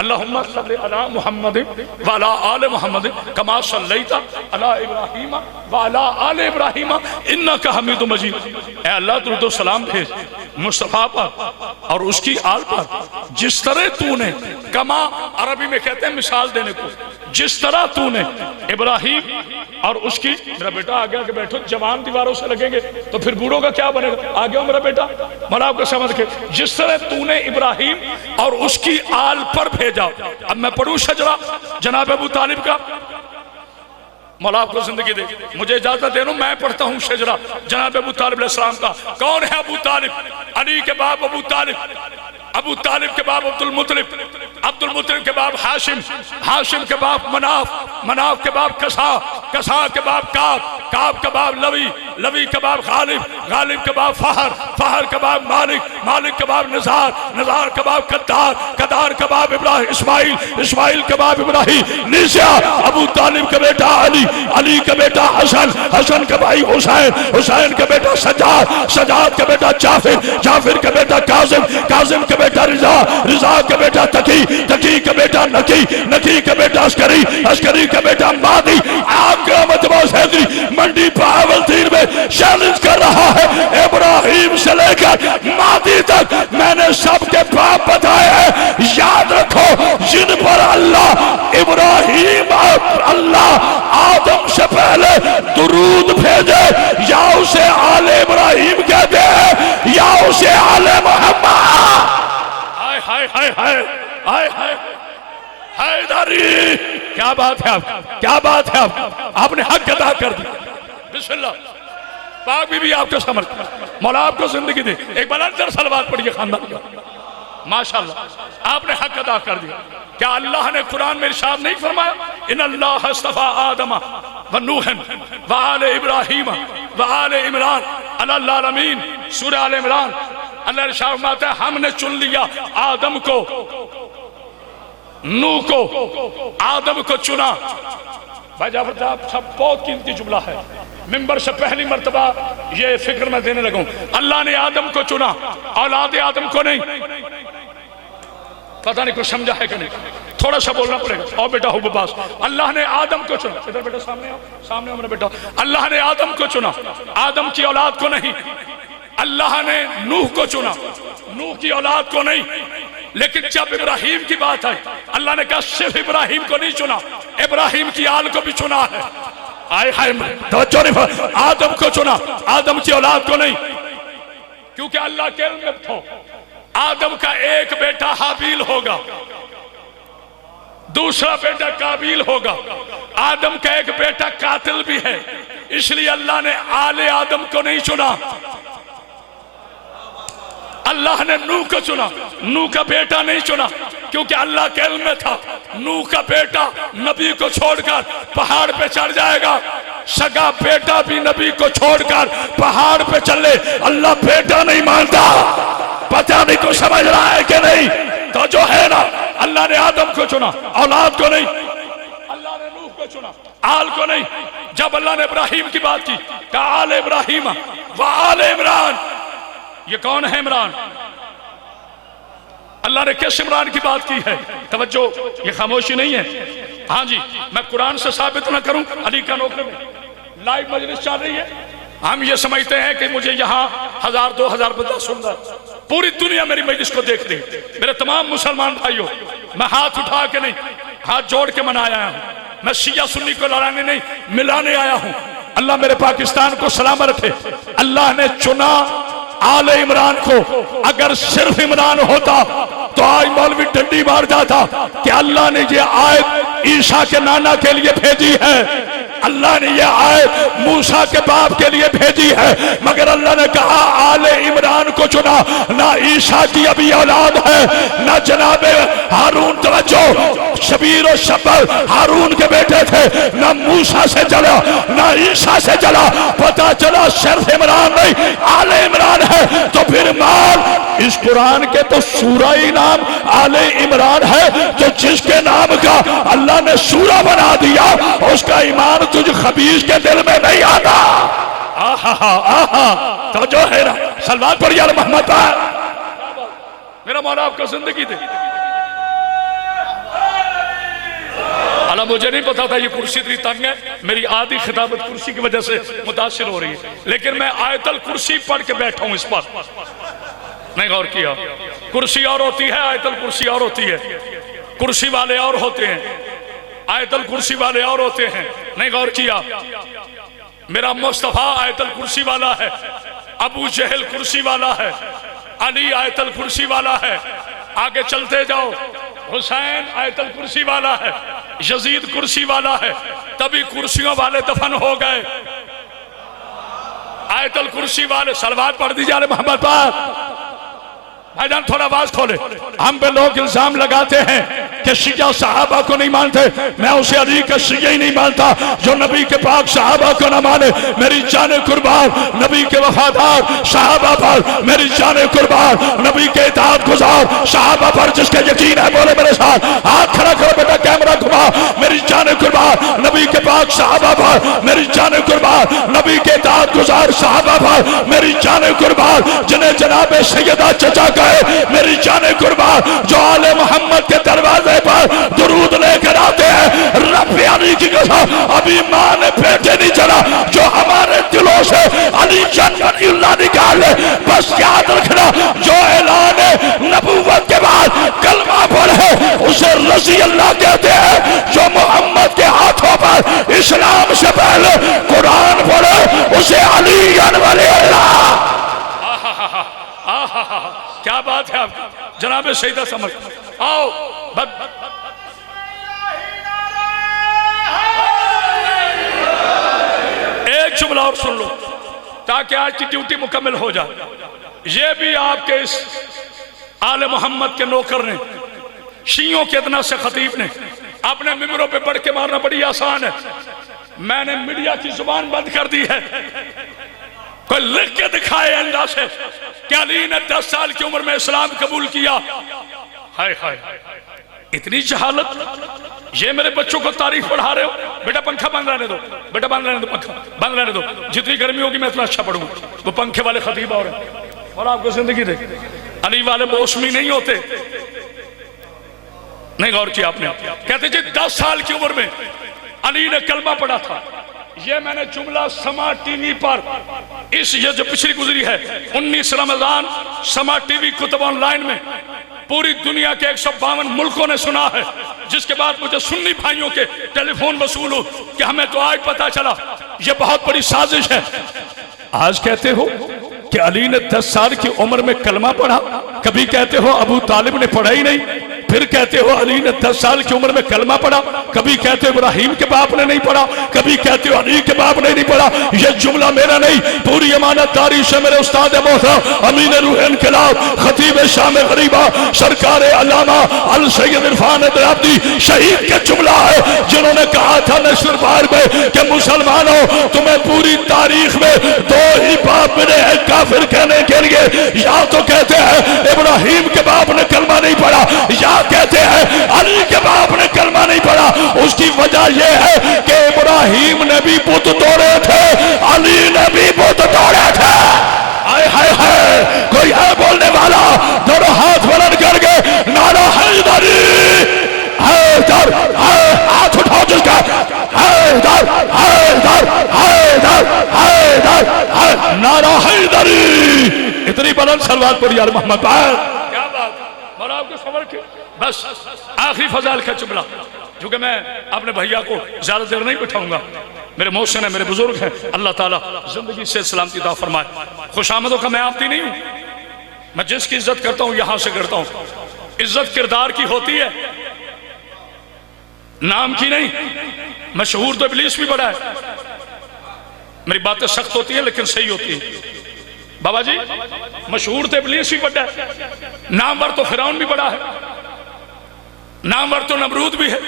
अल्लाहुम्मा सल्ली अला मुहम्मद व अला आले मुहम्मद कमा सल्लैता अला इब्राहीम व अला आले इब्राहीम इन्नका हमीदुम मजीद। ऐ अल्लाह दुरूद व सलाम भेज मुस्तफा पर और उसकी आल पर, जिस तरह तूने, कमा अरबी में कहते हैं मिसाल देने को, जिस तरह तूने इब्राहिम और उसकी, मेरा बेटा आगे आके बैठो, जवान दीवारों से लगेंगे तो फिर बूढ़ों का क्या बनेगा। आगे हो मेरा बेटा, मैं आपको समझ के, जिस तरह तूने इब्राहिम और उसकी आल पर भेजा। अब मैं पढ़ूं शजरा जनाब अबू तालिब का, मौला आपको जिंदगी दे, मुझे इजाजत दे, मैं पढ़ता हूँ शजरा जनाब अबू तालिब अलैहिस्सलाम का। कौन है अबू तालिब? अली के बाप अबू तालिब, अबू तालिब के बाप अब्दुल मुत्तलिब, अब्दुल मुत्तलिब के बाप हाशिम, हाशिम के बाप मनाफ, मनाफ के बाप कसा, कसा के बाप काब, काब के बाप लवी, लवी के बाप गालिब, गालिब के बाप फहर, फहर के बाप मालिक, मालिक के बाप निजार, निजार के बाप कद्दार, कद्दार के बाप इब्राहिम, इस्माइल, इस्माइल के बाप इब्राहिम निशा, अबू तालिब के बेटा अली, अली के बेटा हसन, हसन के भाई हुसैन, हुसैन के बेटा सजाद, सजाद के बेटा जाफिर, जाफिर के बेटा काजिम, काजिम के बेटा रिजा, रिजा के बेटा तकी, तकी के बेटा नकी, नकी के बेटा अस्करी, अस्करी के बेटा मादी। आपका मतलब हैदरी मंडी बहावलदीन में चैलेंज कर रहा है, इब्राहिम से लेकर मादी तक मैंने सबके बाप बताए हैं। याद रखो जिन पर अल्लाह इब्राहिम और अल्लाह आदम से पहले दुरूद भेजे, या उसे आले इब्राहिम कहते हैं या उसे आले मोहम्मद। हाय हाय हाय हाय हाय हैदरी, क्या बात है आप, क्या बात है आप, आपने हक अदा कर दिया। बिस्मिल्लाह, पाक बीबी आपको समझ, मौला आपको जिंदगी दे। एक बार अंदर सलवात पढ़िए खानदान का, माशाअल्लाह आपने हक अदा कर दिया। क्या अल्लाह ने कुरान में इरशाद नहीं फरमाया, इन अल्लाह अस्तफा आदम व नूहन व आले इब्राहीम व आले इमरान अलल आलमीन। सूरह आले इमरान अल्लाह इरशाद फरमाता है, हमने चुन लिया आदम को, नूह को, आदम को चुना। भाई जाफर साहब सब बहुत कीमती जुमला है, मिंबर से पहली मर्तबा ये फिक्र मैं देने लगा हूं। अल्लाह ने आदम को चुना, औलाद आदम को नहीं। पता नहीं कुछ समझा है कि नहीं, थोड़ा सा बोलना पड़ेगा। और बेटा हो पास, अल्लाह ने आदम को चुना, इधर बेटा सामने आओ, सामने आओ मेरा बेटा। अल्लाह ने आदम को चुना, आदम की औलाद को नहीं। अल्लाह ने नूह को चुना, नूह की औलाद को नहीं। लेकिन जब इब्राहिम की बात आई, अल्लाह ने कहा सिर्फ इब्राहिम को नहीं चुना, इब्राहिम की आल को भी चुना है। आए हाय, तवज्जो नहीं, आदम को चुना, आदम की औलाद को नहीं। क्योंकि अल्लाह के इल्म में था आदम का एक बेटा हाबील होगा, दूसरा बेटा काबिल होगा। आदम का एक बेटा कातिल भी है, इसलिए अल्लाह ने आले आदम को नहीं चुना। अल्लाह ने नूह को चुना, नूह का बेटा नहीं चुना, क्योंकि अल्लाह के इल्म में था नूह का बेटा नबी को छोड़कर पहाड़ पे चढ़ जाएगा। सगा बेटा भी नबी को छोड़कर पहाड़ पे चले, अल्लाह बेटा नहीं मानता। पता नहीं तो समझ रहा है कि नहीं? तो जो है ना, अल्लाह ने आदम को चुना, औलाद को नहीं। अल्लाह ने नूह को चुना, आल को नहीं। जब अल्लाह ने इब्राहिम की बात की, कहा आले इब्राहिम व आले इमरान। ये कौन है इमरान? अल्लाह ने किस इमरान की बात की है? तवज्जो, ये खामोशी नहीं है। हाँ जी, मैं कुरान से साबित ना करूं, अली का नौकर में लाइव मजलिस चल रही है। हम ये समझते हैं कि मुझे यहाँ 1000-2000 बंदा सुन रहा है, पूरी दुनिया मेरी मजलिस को देखती है। मेरे तमाम मुसलमान भाइयों, मैं हाथ उठा के नहीं, हाथ जोड़ के मनाया आया हूँ। मैं शिया सुन्नी को लड़ाने नहीं, मिलाने आया हूँ। अल्लाह मेरे पाकिस्तान को सलामत रखे। अल्लाह ने चुना आले इमरान को। अगर सिर्फ इमरान होता तो आज मौलवी डंडी मार जाता कि अल्लाह ने ये आयत ईसा के नाना के लिए भेजी है, अल्लाह ने ये आयत मूसा के बाप के लिए भेजी है। मगर अल्लाह ने कहा आले इमरान को चुना। ना ईसा की अभी औलाद है, ना जनाबे हारून, तवज्जो, शबीर और शब्बर हारून के बेटे थे, ना मूसा से चला ना ईसा से चला। पता चला सिर्फ इमरान नहीं आले इमरान है। तो फिर माल इस कुरान के तो सूरा ही नाम आले इमरान है। तो जिसके नाम का अल्लाह ने सूरा बना दिया उसका ईमान तुझ खबीज के दिल में नहीं आता। तो जो है ना सलमान पर यार मोहम्मद पर मेरा मौला आपको जिंदगी दे। अला मुझे नहीं पता था ये कुर्सी इतनी तंग है। मेरी आधी खिताबत कुर्सी की वजह से मुतासिर हो रही है, लेकिन मैं आयतल कुर्सी पढ़ के बैठा हूं। इस पर नहीं गौर किया। कुर्सी और होती है, आयतल कुर्सी और होती है। कुर्सी वाले और होते हैं, आयतल कुर्सी वाले और होते हैं। नहीं गौर किया। मेरा मुस्तफा आयतल कुर्सी वाला है, अबू जहल कुर्सी वाला है, अली आयतल कुर्सी वाला है। आगे चलते जाओ, हुसैन आयतल कुर्सी वाला है, यजीद कुर्सी वाला है। तभी कुर्सियों वाले दफन हो गए। आयतल कुर्सी वाले सलवात पढ़ दीजिए अरे मोहम्मद पर। भाईजान थोड़ा आवाज खोले। हम पे लोग इल्जाम लगाते हैं कि शिया सहाबा को नहीं मानते। मैं उसे अली का शिया ही नहीं मानता जो नबी के पाक सहाबा को ना माने। मेरी जाने कुर्बान नबी के वफादार सहाबा पर, मेरी जाने कुर्बान नबी के इताअत गुजार सहाबा पर जिसके यकीन है। बोले मेरे साथ, हाथ खड़ा करो बेटा, कैमरा घुमा। मेरी जाने कुर्बान नबी के पाक सहाबा पर, मेरी जाने कुर्बान नबी के इताअत गुजार सहाबा पर, मेरी जाने कुर्बान जिन्हें जनाबे सैयदा चचा है। मेरी जाने कुर्बान जो आले मोहम्मद के दरवाजे पर दुरूद लेकर आते हैं। रब्बे अली की कसम अभी मां ने पेटे नहीं चला जो हमारे दिलों से अली जन्नतुल्लाह निकाल ले। बस याद रखना जो ऐलान नबूवत के बाद कलमा पढ़े उसे रजी अल्लाह कहते हैं। जो मोहम्मद के हाथों पर इस्लाम से पहले कुरान पढ़े उसे अली वाले अल्लाह। क्या बात है आपकी जनाब सईदा समझ। आओ एक जुमला और सुन लो ताकि आज की ड्यूटी मुकम्मल हो जाए। ये भी आपके इस आले मोहम्मद के नौकर ने, शियों के अदना से खतीब ने अपने मिंबरों पे बढ़ के मारना बड़ी आसान है। मैंने मीडिया की जुबान बंद कर दी है। कोई लिख के दिखाए अल्लाह से कि अली ने 10 साल की उम्र में इस्लाम कबूल किया। हाय हाय इतनी जहालत। ये मेरे बच्चों को तारीफ पढ़ा रहे हो। बेटा पंखा बंद रहने दो, बेटा बंद रहने दो, पंखा बंद रहने दो। जितनी गर्मी होगी मैं इतना अच्छा पढ़ूंगा। वो पंखे वाले खतीब और आपको जिंदगी दे। अली वाले मौसमी नहीं होते। नहीं गौर किया आपने। कहते जी 10 साल की उम्र में अली ने कलमा पढ़ा था। ये मैंने जुमला समा टीवी पर ये जो पिछली गुजरी है 19 रमजान समा टीवी कुतुब ऑनलाइन में पूरी दुनिया के 152 मुल्कों ने सुना है। जिसके बाद मुझे सुन्नी भाइयों के टेलीफोन वसूल हो कि हमें तो आज पता चला ये बहुत बड़ी साजिश है। आज कहते हो कि अली ने 10 साल की उम्र में कलमा पढ़ा, कभी कहते हो अबू तालिब ने पढ़ा ही नहीं, फिर कहते हो अली ने 10 साल की उम्र में कलमा पढ़ा, कभी कहते हो इब्राहिम के बाप ने नहीं पढ़ा, कभी कहते हो अली के बाप ने नहीं पढ़ा। ये जुमला मेरा नहीं, पूरी अमानतदारी से मेरे उस्ताद मोहतरम अमीन रूह इनकलाब खतीब शाम गरीबा सरकार अल्लामा अल सैयद इरफान दराबदी शहीद के जुमला है जिन्होंने कहा था नशर बार में कि मुसलमानों तुम्हें पूरी तारीख में 2 ही बाप मिले हैं काफिर कहने के लिए। या तो कहते हैं इब्राहिम के बाप ने कलमा नहीं पढ़ा, या कहते हैं अली के बाप ने कलमा नहीं पढ़ा। उसकी वजह यह है कि इब्राहिम ने भी बुत तोड़े थे, अली ने भी बुत तोड़े थे। हाय हाय हाय कोई है बोलने वाला? दोनों हाथ बुलंद करके नारा हैदरी हैदर, हाथ उठाओ जिसका हैदर हैदर हैदर हैदर, नारा हैदरी। इतनी बुलंद सलवात पढ़ी यार मोहम्मद। क्या बात, आपको खबर के बस आखिरी फजाइल का जुमला क्योंकि मैं अपने भैया को ज्यादा देर नहीं बिठाऊंगा। मेरे मोहसिन है, मेरे बुजुर्ग हैं, अल्लाह ताला जिंदगी से सलामती अता फरमाए। खुशामदों का मैं आपती नहीं हूं, मैं जिसकी इज्जत करता हूं यहां से करता हूं। इज्जत किरदार की होती है, नाम की नहीं। मशहूर तो इब्लीस भी बड़ा है। मेरी बातें सख्त होती है लेकिन सही होती है बाबा जी। मशहूर तो इब्लीस भी बड़ा है, नामवर तो फिरौन भी बड़ा है, नामवर तो नमरूद भी है,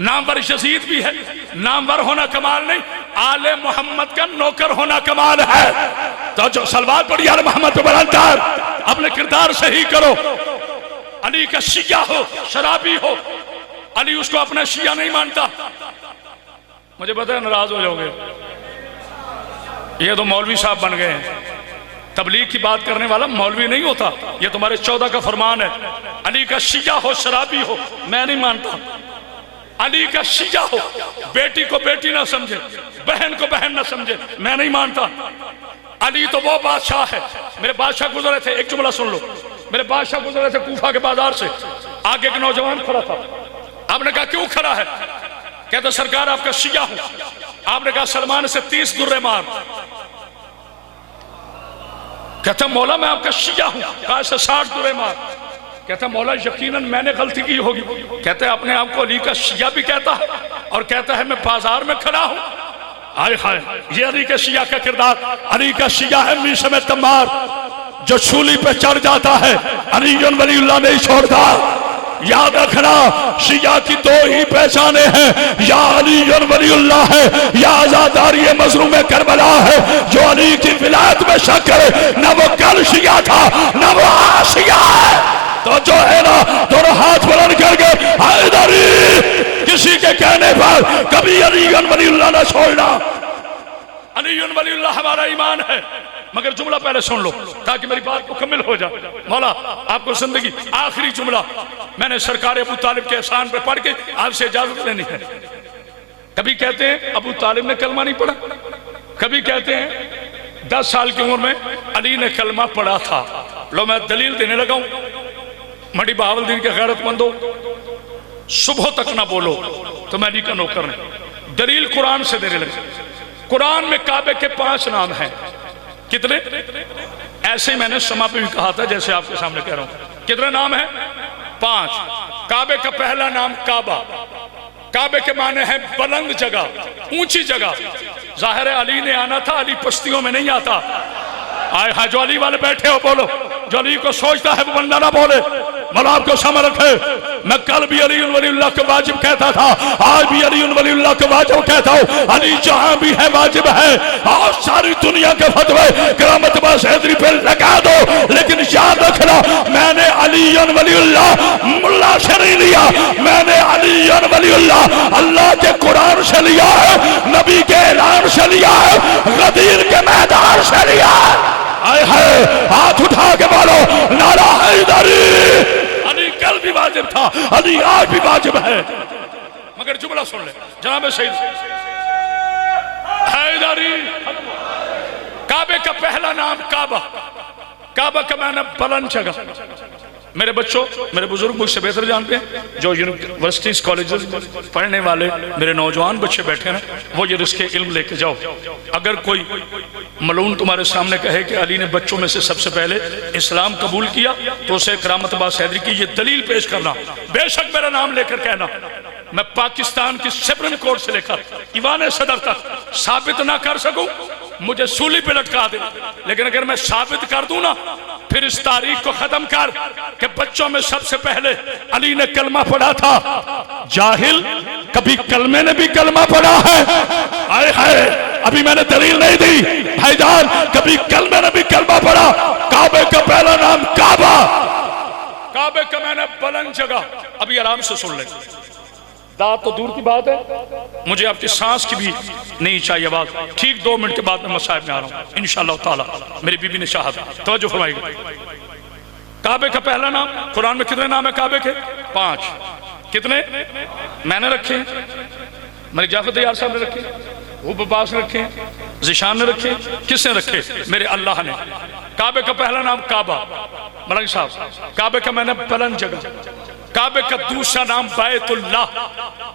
नामवर यजीद भी है। नामवर होना कमाल नहीं, आले मोहम्मद का नौकर होना कमाल है। तो जो सलवात पड़ी आले मोहम्मद पे बलंदार, अपने किरदार से ही करो। अली का शिया हो, शराबी हो, अली उसको अपना शिया नहीं मानता। मुझे पता है नाराज हो जाओगे, ये तो मौलवी साहब बन गए हैं। तबलीग की बात करने वाला मौलवी नहीं होता, ये तुम्हारे 14 का फरमान है। अली का शिया हो, शराबी हो, मैं नहीं मानता। अली का शिया हो, बेटी को बेटी ना समझे, बहन को बहन ना समझे, मैं नहीं मानता। अली तो वो बादशाह है। मेरे बादशाह गुजरे थे, एक जुमला सुन लो। मेरे बादशाह गुजरे थे कूफा के बाजार से, आगे एक नौजवान खड़ा था। आपने कहा क्यों खड़ा है? कहते सरकार आपका शिया हूं। आपने कहा सलमान से 30 दुर्रे मार। कहता मौला मैं आपका शिया हूं। कहा से 60 दुर्रे मार। कहता मौला यकीनन मैंने गलती की होगी। कहते अपने आप को अली का शिया भी कहता है और कहता है मैं बाजार में खड़ा हूं। हाय हाय, ये अली के शिया का किरदार। अली का शिया है मीशे में तमार, जो शूली पे चढ़ जाता है अली वलीउल्लाह नहीं छोड़ता। याद रखना, शिया की दो ही पहचाने हैं, या अली वलीउल्लाह है या आजादारी मजलूम करबला है। जो अली की विलायत में शक करे, न वो कल शिया था न वो आज शिया है। तो जो है ना, दोनों हाथ बुलंद करके हैदरी, किसी के कहने पर कभी अली वलीउल्लाह न छोड़ना। अली वलीउल्लाह हमारा ईमान है। मगर जुमला पहले सुन लो ताकि मेरी बात मुकम्मल हो जाए। मौला आपको जिंदगी आखिरी जुमला मैंने सरकार अबू तालिब के एहसान पे पढ़ के आपसे इजाजत लेनी है। कभी कहते हैं अबू तालिब ने कलमा नहीं पढ़ा, कभी कहते हैं 10 साल की उम्र में अली ने कलमा पढ़ा था। लो मैं दलील देने लगा हूं। मड़ी बहावलदीन के गैरतमंदो, सुबह तक ना बोलो तो मैं अली का नौकर नहीं। दलील कुरान से देने लगे। कुरान में काबे के 5 नाम हैं। कितने? ऐसे ही मैंने समा पे भी कहा था जैसे आपके सामने कह रहा हूं। कितने नाम हैं? 5। काबे का पहला नाम काबा। काबे के माने हैं बुलंद जगह, ऊंची जगह। जाहिर है अली ने आना था, अली पश्तियों में नहीं आता। आए हाँ, जो अली वाले बैठे हो बोलो, जो अली को सोचता है वो बंदा ना बोले। मौला आपको समझ रखे, मैं कल भी अली वलीउल्लाह को वाजिब कहता था, आज भी अली वलीउल्लाह को वाजिब कहता हूँ। अली जहां भी है वाजिब है। और सारी दुनिया के फतवे क़यामत बस हैदरी पे लगा दो, लेकिन याद रखना मैंने अली वलीउल्लाह मुल्ला से नहीं लिया, मैंने अली वलीउल्लाह अल्लाह के कुरान से लिया है, नबी के ऐलान से लिया है, गदीर के मैदान से लिया है। आए हाय, हाथ उठा के बोलो नारा हैदरी। अली कल भी वाजिब था, अली आज भी वाजिब है। मगर जुमला सुन ले जनाब शहीद हैदरी। काबे का पहला नाम काबा। काबा का माना बुलंद जगह। मेरे बच्चों, मेरे बुजुर्ग मुझसे बेहतर जानते हैं, जो यूनिवर्सिटीज कॉलेजेस पढ़ने वाले मेरे नौजवान बच्चे बैठे हैं, वो ये रिस्के इल्म लेके जाओ। अगर कोई मलून तुम्हारे सामने कहे कि अली ने बच्चों में से सबसे पहले इस्लाम कबूल किया, तो उसे करामत बास हैदरी की ये दलील पेश करना। बेशक मेरा नाम लेकर कहना, मैं पाकिस्तान की सुप्रीम कोर्ट से लेकर ईवान सदर तक साबित ना कर सकूं, मुझे सूली पे लटका दे। लेकिन अगर मैं साबित कर दूं ना, फिर इस तारीख को खत्म कर कि बच्चों में सबसे पहले अली ने कलमा पढ़ा था। जाहिल, कभी कलमे ने भी कलमा पढ़ा है? आए हाय, अभी मैंने दलील नहीं दी भाईजान, कभी कलमे ने भी कलमा पढ़ा। काबे का पहला नाम काबा। काबे का मैंने बुलंद जगह। अभी आराम से सुन ले, दाद तो दूर की बात है, मुझे आपकी सांस की भी नहीं चाहिए बात। ठीक 2 मिनट के बाद मैं मसाइब में आ रहा हूं इंशाअल्लाह ताला। मेरी बीबी ने चाहा, तवज्जो फरमाइएगा। काबे का पहला नाम, कुरान में कितने नाम है काबे के? 5। कितने मैंने रखे? मलिक जाफर तैयार साहब ने रखे, वो अब्बास ने रखे, जिशान ने रखे। किसने रखे? मेरे अल्लाह ने। काबे का पहला नाम काबा। मलिक साहब, काबे का मैंने बुलंद जगह। काबे का दूसरा नाम बैतुल्लाह,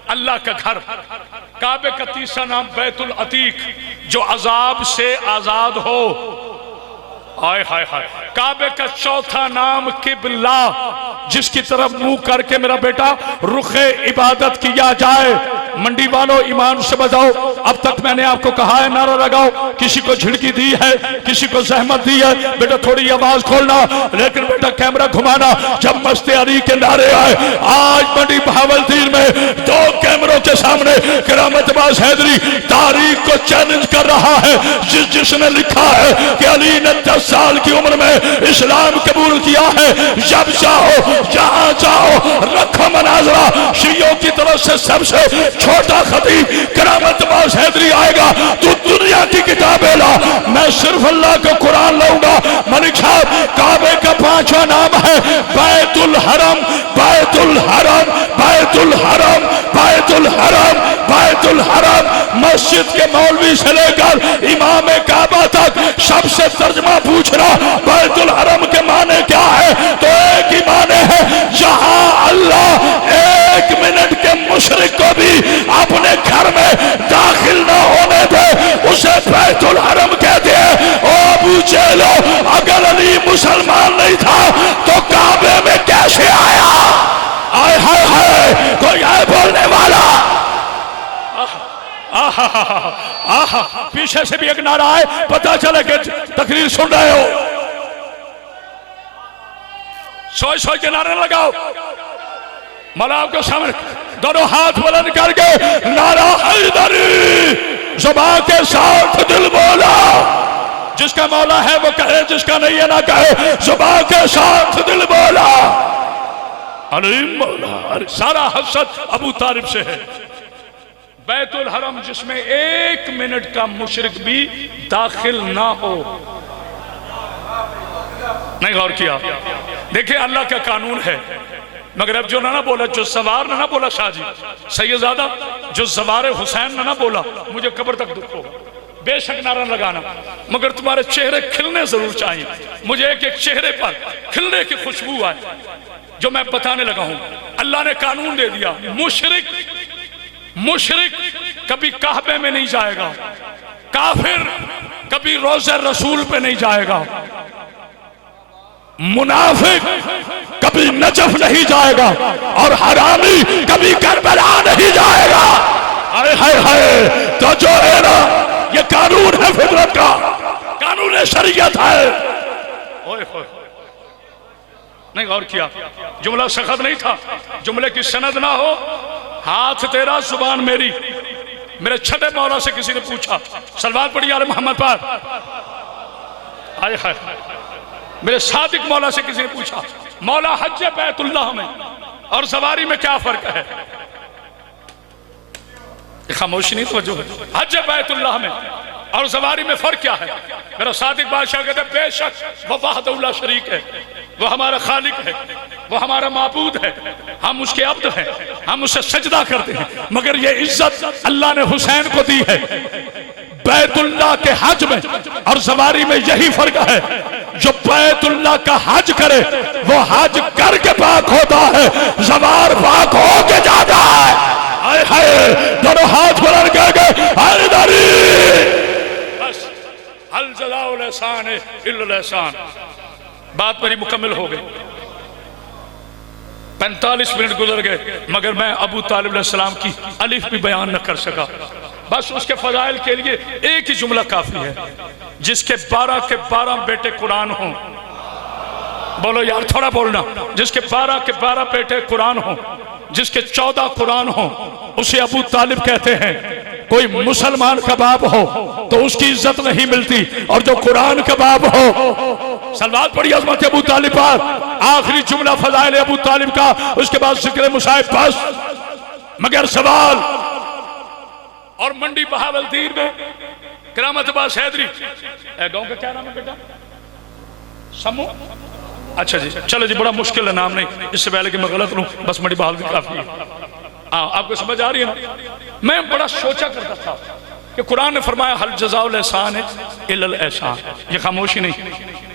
अल्लाह का घर। काबे का तीसरा नाम बैतुल अतीक, जो अजाब से आजाद हो। हाय हाय हाय। काबे का चौथा नाम किबला, जिसकी तरफ मुंह करके मेरा बेटा रुखे इबादत किया जाए। मंडी वालों ईमान से बताओ, अब तक मैंने आपको कहा है नारा लगाओ, किसी को झिड़की दी है, किसी को जहमत दी है, बेटा थोड़ी आवाज खोलना, लेकिन बेटा कैमरा घुमाना जब मस्ते अली के नारे आए। आज मंडी बहावलदीन में 2 कैमरों के सामने करामत बाज हैदरी तारीख को चैलेंज कर रहा है। जिसने लिखा है कि अली ने 10 साल की उम्र में इस्लाम कबूल किया है, जब चाहो जहां चाहो रखो मनाजरा। शियों की तरफ से सबसे छोटा खतीब करामत बाज हैदरी आएगा, तू दुनिया की किताबें ला, मैं सिर्फ अल्लाह को कुरान लाऊंगा। मलिक साहब, काबे का 5वां नाम है बैतुल हरम, बैतुल हरम, बैतुल हरम, बैतुल हरम, बैतुल हरम। मस्जिद के मौलवी से लेकर इमाम काबा तक सबसे तर्जमा पूछ रहा, बैतुल हरम के माने क्या है? तो एक ही माने है, जहां अल्लाह 1 मिनट के मुशरिक को भी अपने घर में दाखिल न होने दे, उसे बैतुल हरम कहते हैं। ओ अबू चेलो, अगर अली मुसलमान नहीं था तो काबे में कैसे आया? आय हाय हाय, कोई आए बोलने वाला? आहा, पीछे से भी एक नारा है, पता चले कि तकरीर सुन रहे हो। सोच सोच के नारे लगाओ। मौला आपको सामने दोनों हाथ बुलंद करके नारा हैदरी ज़ुबान के साथ दिल बोला। जिसका मौला है वो कहे, जिसका नहीं है ना कहे, ज़ुबान के साथ दिल बोला। अली मौला। सारा हसद अबू तालिब से है। बैतुल हरम जिसमें 1 मिनट का मुशरिक भी दाखिल ना हो। नहीं गौर किया? देखिए अल्लाह का कानून है। मगर अब जो ना बोला, जो सवार ना बोला शाहजी सैयदादा, जो सवार हुसैन ना बोला, मुझे कब्र तक दुख होगा। बेशक नारा लगाना, मगर तुम्हारे चेहरे खिलने जरूर चाहिए। मुझे एक एक चेहरे पर खिलने की खुशबू आए, जो मैं बताने लगा हूं। अल्लाह ने कानून दे दिया, मुशरिक कभी काबे में नहीं जाएगा, काफिर कभी रोज़े रसूल पे नहीं जाएगा, मुनाफिक कभी नजफ नहीं जाएगा, और हरामी कभी करबला नहीं जाएगा। हाय हाय हाय। तो जो है ना, ये कानून है फितरत का, कानून शरीयत है। ओए होए, नहीं गौर किया? जुमला सख्त नहीं था, जुमले की सनद ना हो, हाथ तेरा जुबान मेरी। मेरे छठे मौला से किसी ने पूछा, सलवात पढ़ी यार मोहम्मद पर। हाय हाय। मेरे सादिक मौला से किसी ने पूछा, मौला हज बैतुल्लाह में और सवारी में क्या फर्क है? खामोशी नहीं तो है। हज बैतुल्लाह में और सवारी में फर्क क्या है? मेरा सादिक बादशाह कहते बेशक वो वहदहुल्ला शरीक है, वो हमारा खालिक है, वो हमारा माबूद है, हम उसके अब्द हैं, हम उसे सजदा करते हैं। मगर ये इज्जत अल्लाह ने हुसैन को दी है। बैतुल्लाह के हज में और सवारी में यही फर्क है। जो बैतुल्लाह का हज करे वो हज करके पाक होता है, सवार पाक होके जाता है। हाय हाय। दोनों हाथ बुलंद करके हैदरी। बस हल जज़ाउल एहसान इल्लल एहसान। बात मेरी मुकम्मल हो गई। 45 मिनट गुजर गए, मगर मैं अबू तालिब अलैहिस्सलाम की अलिफ भी बयान न कर सका। बस उसके फजाइल के लिए एक ही जुमला काफी है, जिसके 12 के 12 बेटे कुरान हों। बोलो यार थोड़ा बोलना। जिसके 12 के 12 बेटे कुरान हों, जिसके 14 कुरान हों, उसे अबू तालिब कहते हैं। कोई मुसलमान का बाप हो तो उसकी इज्जत नहीं मिलती, और जो कुरान का बाप हो। सलवात पढ़ी अज़मत अबू तालिब पर। आखिरी जुमला फजाइल अबू तालिब का, उसके बाद जिक्र मुसाहिब। बस मगर सवाल, और मंडी बहावलदीन में करामत बाज हैदरी, गांव का क्या नाम है बेटा? समू। अच्छा जी, चलो जी, बड़ा मुश्किल है नाम, नहीं इससे पहले कि मैं गलत लूं, बस मंडी बहावलदीन काफी है। आपको समझ आ रही है ना? मैं बड़ा सोचा करता था कि कुरान ने फरमाया हल जज़ाउल एहसान इल्लल एहसान। ये खामोशी नहीं,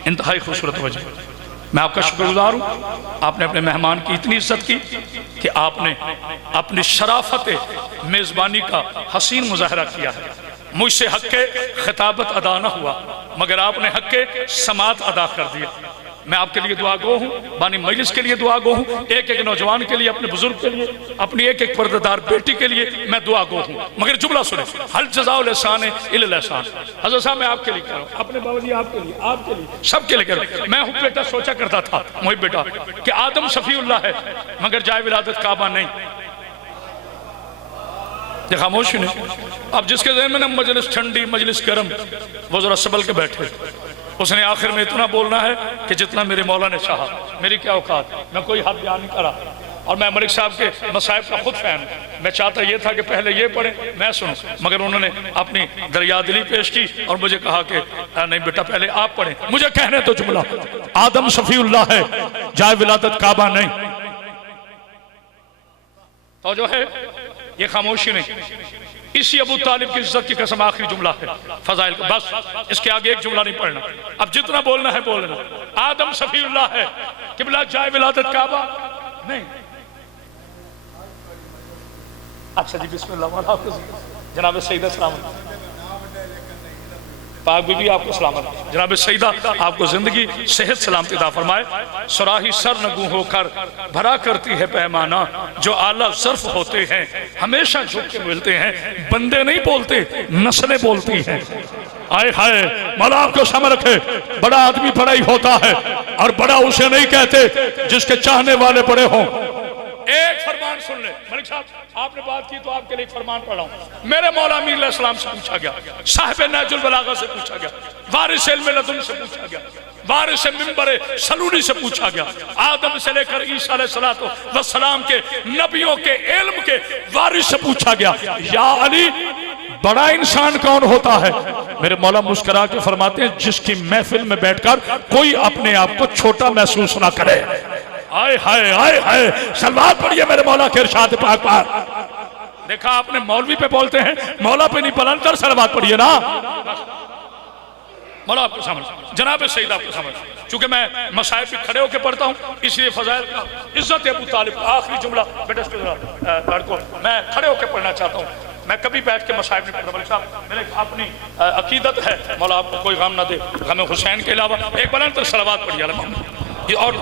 इंतहाई खूबसूरत वजह। मैं आपका शुक्रगुजार हूँ। आपने अपने मेहमान की इतनी इज्जत की कि आपने अपनी शराफत मेज़बानी का हसीन मुजाहरा किया है। मुझसे हक के खिताबत अदा न हुआ मगर आपने हक के समात अदा कर दिया। मैं आपके लिए दुआ गो हूँ, बानी मजलिस के लिए दुआ गो हूँ, एक एक नौजवान के लिए, अपने बुजुर्ग के लिए, अपनी एक एक पर्देदार बेटी के लिए मैं दुआ गो हूँ। मगर जुमला सुने, हल जज़ाउल एहसान इल्ला एहसान। हज़रत साहब मैं आपके लिए कह रहा हूँ, अपने बाबा जी आपके लिए, सबके लिए कह रहा हूँ। मैं हूँ बेटा सोचा करता था मोहिब बेटा कि आदम शफीउल्लाह है मगर जाए विलादत काबा नहीं। खामोश नहीं। अब जिसके ज़हन में ना मजलिस ठंडी मजलिस गर्म, वो जरा संभल के बैठे। उसने आखिर में इतना बोलना है कि जितना मेरे मौला ने चाहा। मेरी क्या औकात, मैं कोई हद बयान नहीं करा। और मैं मलिक साहब के मसाइब का खुद फैन हूँ। मैं चाहता ये था कि पहले ये पढ़े मैं सुनूं, मगर उन्होंने अपनी दरिया दिली पेश की और मुझे कहा कि नहीं बेटा पहले आप पढ़ें। मुझे कहने तो जुमला, आदम शफीउल्लाह है जाए विलादत काबा नहीं। तो जो है ये खामोशी नहीं, इसी अबू तालिब की इज्जत की कसम आखिरी जुमला है फजाइल का। बस इसके आगे एक जुमला नहीं पढ़ना। अब जितना बोलना है बोलना। आदम शफीउल्लाह है किबला जाए विलादत काबा नहीं। अच्छा जी बिस्मिल्लाह। जनाब सईदा सलामत पाक बीबी आपको सलामत। जनाब सईदा आपको जिंदगी सेहत सलामती अता फरमाए। सुराही सर नगू होकर भरा करती है पैमाना, जो आला ज़र्फ होते हैं हमेशा झुक के मिलते हैं। बंदे नहीं बोलते नस्लें बोलती हैं। आए हाय मौला आपको समझ रखे। बड़ा आदमी बड़ा ही होता है और बड़ा उसे नहीं कहते जिसके चाहने वाले बड़े हों। एक फरमान सुन ले मलिक साहब, आपने बात की तो आपके लिए एक फरमान पढ़ा हूं। मेरे मौला अमीर अलैहिस्सलाम से पूछा गया, साहिब नहजुल बलागा से पूछा गया, वारिस इल्म लदुन से पूछा गया, वारिस मिंबर सलूनी से पूछा गया, आदम से लेकर ईसा अलैहिस्सलातो वस्सलाम के नबियों के इल्म के वारिस से पूछा गया, या अली बड़ा इंसान कौन होता है? मेरे मौला मुस्कुरा के फरमाते हैं, जिसकी महफिल में बैठकर कोई अपने आप को छोटा महसूस ना करे। आए हाय आए हाय, सलवात पढ़िए मेरे मौला के इरशाद पाक पर। देखा आपने मौलवी पे बोलते हैं, मौला पे नहीं बुलंदर सलवात पढ़िए ना। मौला आपको समझ, जनाब सईद आपको समझ। चूंकि मैं मसाइब पे खड़े होकर पढ़ता हूँ इसलिए फजाइल का इज्जत अबू तालिब आखिरी जुमला बेटा लड़कों मैं खड़े होकर पढ़ना चाहता हूँ। मैं कभी बैठ के मसाइब नहीं पढ़ता। साहब मेरे अपनी अकीदत है, मौला आपको कोई गम ना दे गम हुसैन के अलावा। एक बुलंद सलवात पढ़िए ये और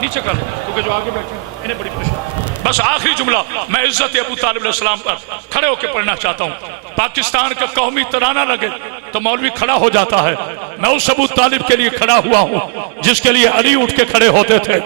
नीचे कर, क्योंकि जो आगे बैठे हैं इन्हें बड़ी खुशी। बस आखिरी जुमला मैं इज्जत अबू तालिब अलैहिस्सलाम पर खड़े होकर पढ़ना चाहता हूँ। पाकिस्तान का कौमी तराना लगे तो मौलवी खड़ा हो जाता है। मैं उस अबू तालिब के लिए खड़ा हुआ हूँ जिसके लिए अली उठ के खड़े होते थे।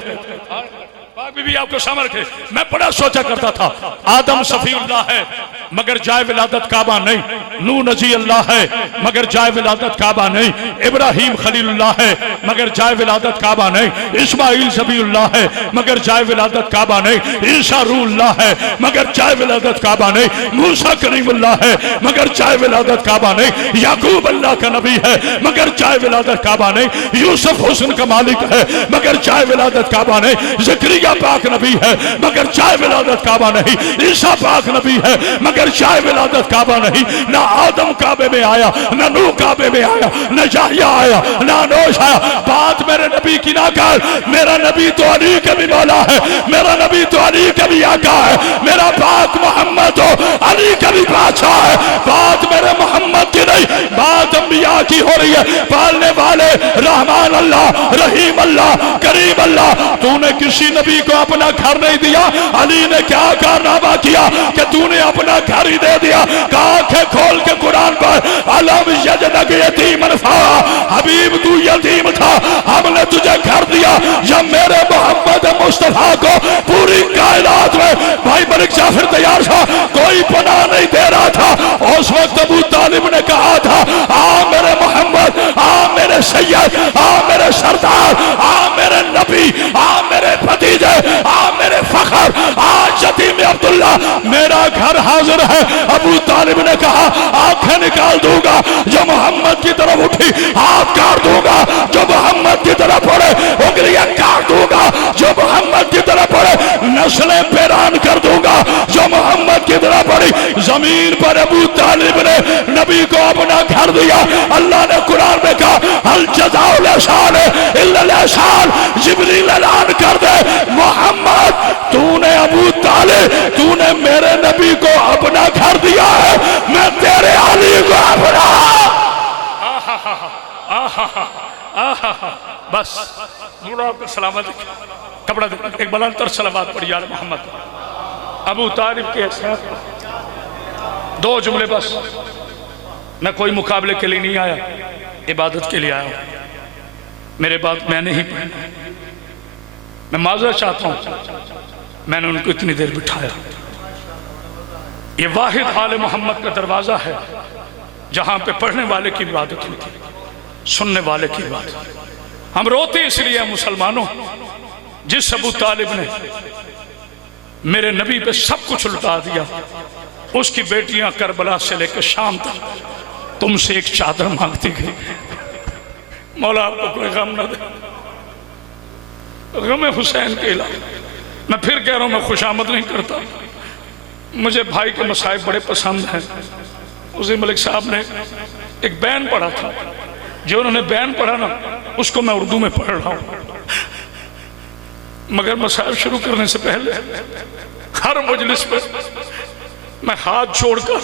बीबी आपको समझ रखे। मैं बड़ा सोचा करता था, आदम सफीउल्लाह है मगर जाए विलादत काबा नहीं, नूह नजी अल्लाह है मगर जाए विलादत काबा नहीं, इब्राहिम खलीलुल्लाह है मगर जाए विलादत काबा नहीं, इस्माइल ज़बीउल्लाह है मगर जाए विलादत काबा नहीं, ईसा रूहुल्लाह है मगर जाए विलादत काबा नहीं, मूसा करीमुल्लाह है मगर जाए विलादत काबा नहीं, याकूब अल्लाह का नबी है मगर जाए विलादत काबा नहीं, यूसुफ हुस्न का मालिक है मगर जाए विलादत काबा नहीं, ज़करिया पाक नबी है मगर चाय विलादत काबा नहीं, ईसा पाक नबी है मगर चाय विलादत काबा नहीं। ना आदम काबे में आया, ना नूह काबे में आया, ना याहया आया, ना नूह आया। बात मेरे नबी की ना कर, मेरा नबी तो अली का भी मौला है, मेरा नबी तो अली का भी आका है, मेरा पाक मोहम्मद तो अली का भी बादशाह है। बात मेरे मोहम्मद की नहीं, बात अंबिया की हो रही है। पालने वाले रहमान अल्लाह, रहीम अल्लाह, करीम अल्लाह। तूने किसी नबी को अपना घर नहीं दिया, अली ने क्या कारनामा किया कि तूने अपना घर ही दे दिया। आंखें खोल के कुरान पर अलम यजदक यतीमन फआ, हबीब तू यतीम था हमने तुझे घर दिया। जब मेरे मोहम्मद मुस्तफा को पूरी कायनात में भाई मलिक जाफर तैयार था, कोई पनाह नहीं दे रहा था, उस वक्त अबू तालिब ने कहा था, आ मेरे मोहम्मद, आ मेरे सैयद, आ मेरे सरदार, आ मेरे नबी, आ मेरे भतीजे, आ मेरे फखर, आज यतीम अब्दुल्ला मेरा घर हाजिर है। अबू तालिब ने कहा आंखें निकाल दूंगा जो मोहम्मद की तरफ उठी, हाथ काट दूंगा जो मोहम्मद की तरफ पड़े, उंगलियां काट दूंगा जो मोहम्मद की तरफ पड़े। न नस्लें पैरान कर दूंगा जो मोहम्मद की तरह पड़ी। जमीन पर अबू तालिब ने नबी को अपना घर दिया। अल्लाह ने कुरान में कहा हल जज़ाउल एहसान इल्लल एहसान। जिब्रील ऐलान कर दे मोहम्मद तूने अबू तालिब तूने मेरे नबी को अपना घर दिया है, मैं तेरे अली को अपना। बस सलामत कपड़ा एक बुलंद सलावत पढ़ी यार मोहम्मद। अबू तालिब के दो जुमले बस। मैं कोई मुकाबले के लिए नहीं आया, इबादत के लिए आया। मेरे बात मैंने ही पढ़ना। मैं माजरा चाहता हूं, मैंने उनको इतनी देर बिठाया। ये वाहिद आले मोहम्मद का दरवाजा है जहां पे पढ़ने वाले की इबादत होती, सुनने वाले की इबादत। हम रोते इसलिए मुसलमानों, जिस अबू तालिब ने मेरे नबी पे सब कुछ लुटा दिया, उसकी बेटियां करबला से लेकर शाम तक तुमसे एक चादर मांगती गई। मौला आपको कोई गम न दे, गम हुसैन के अलावा। मैं फिर कह रहा हूं, मैं खुशामद नहीं करता, मुझे भाई के मसाइब बड़े पसंद हैं। उसी मलिक साहब ने एक बैन पढ़ा था, जो उन्होंने बैन पढ़ा ना उसको मैं उर्दू में पढ़ रहा हूं। मगर मसाइब शुरू करने से पहले हर मजलिस पे मैं हाथ जोड़कर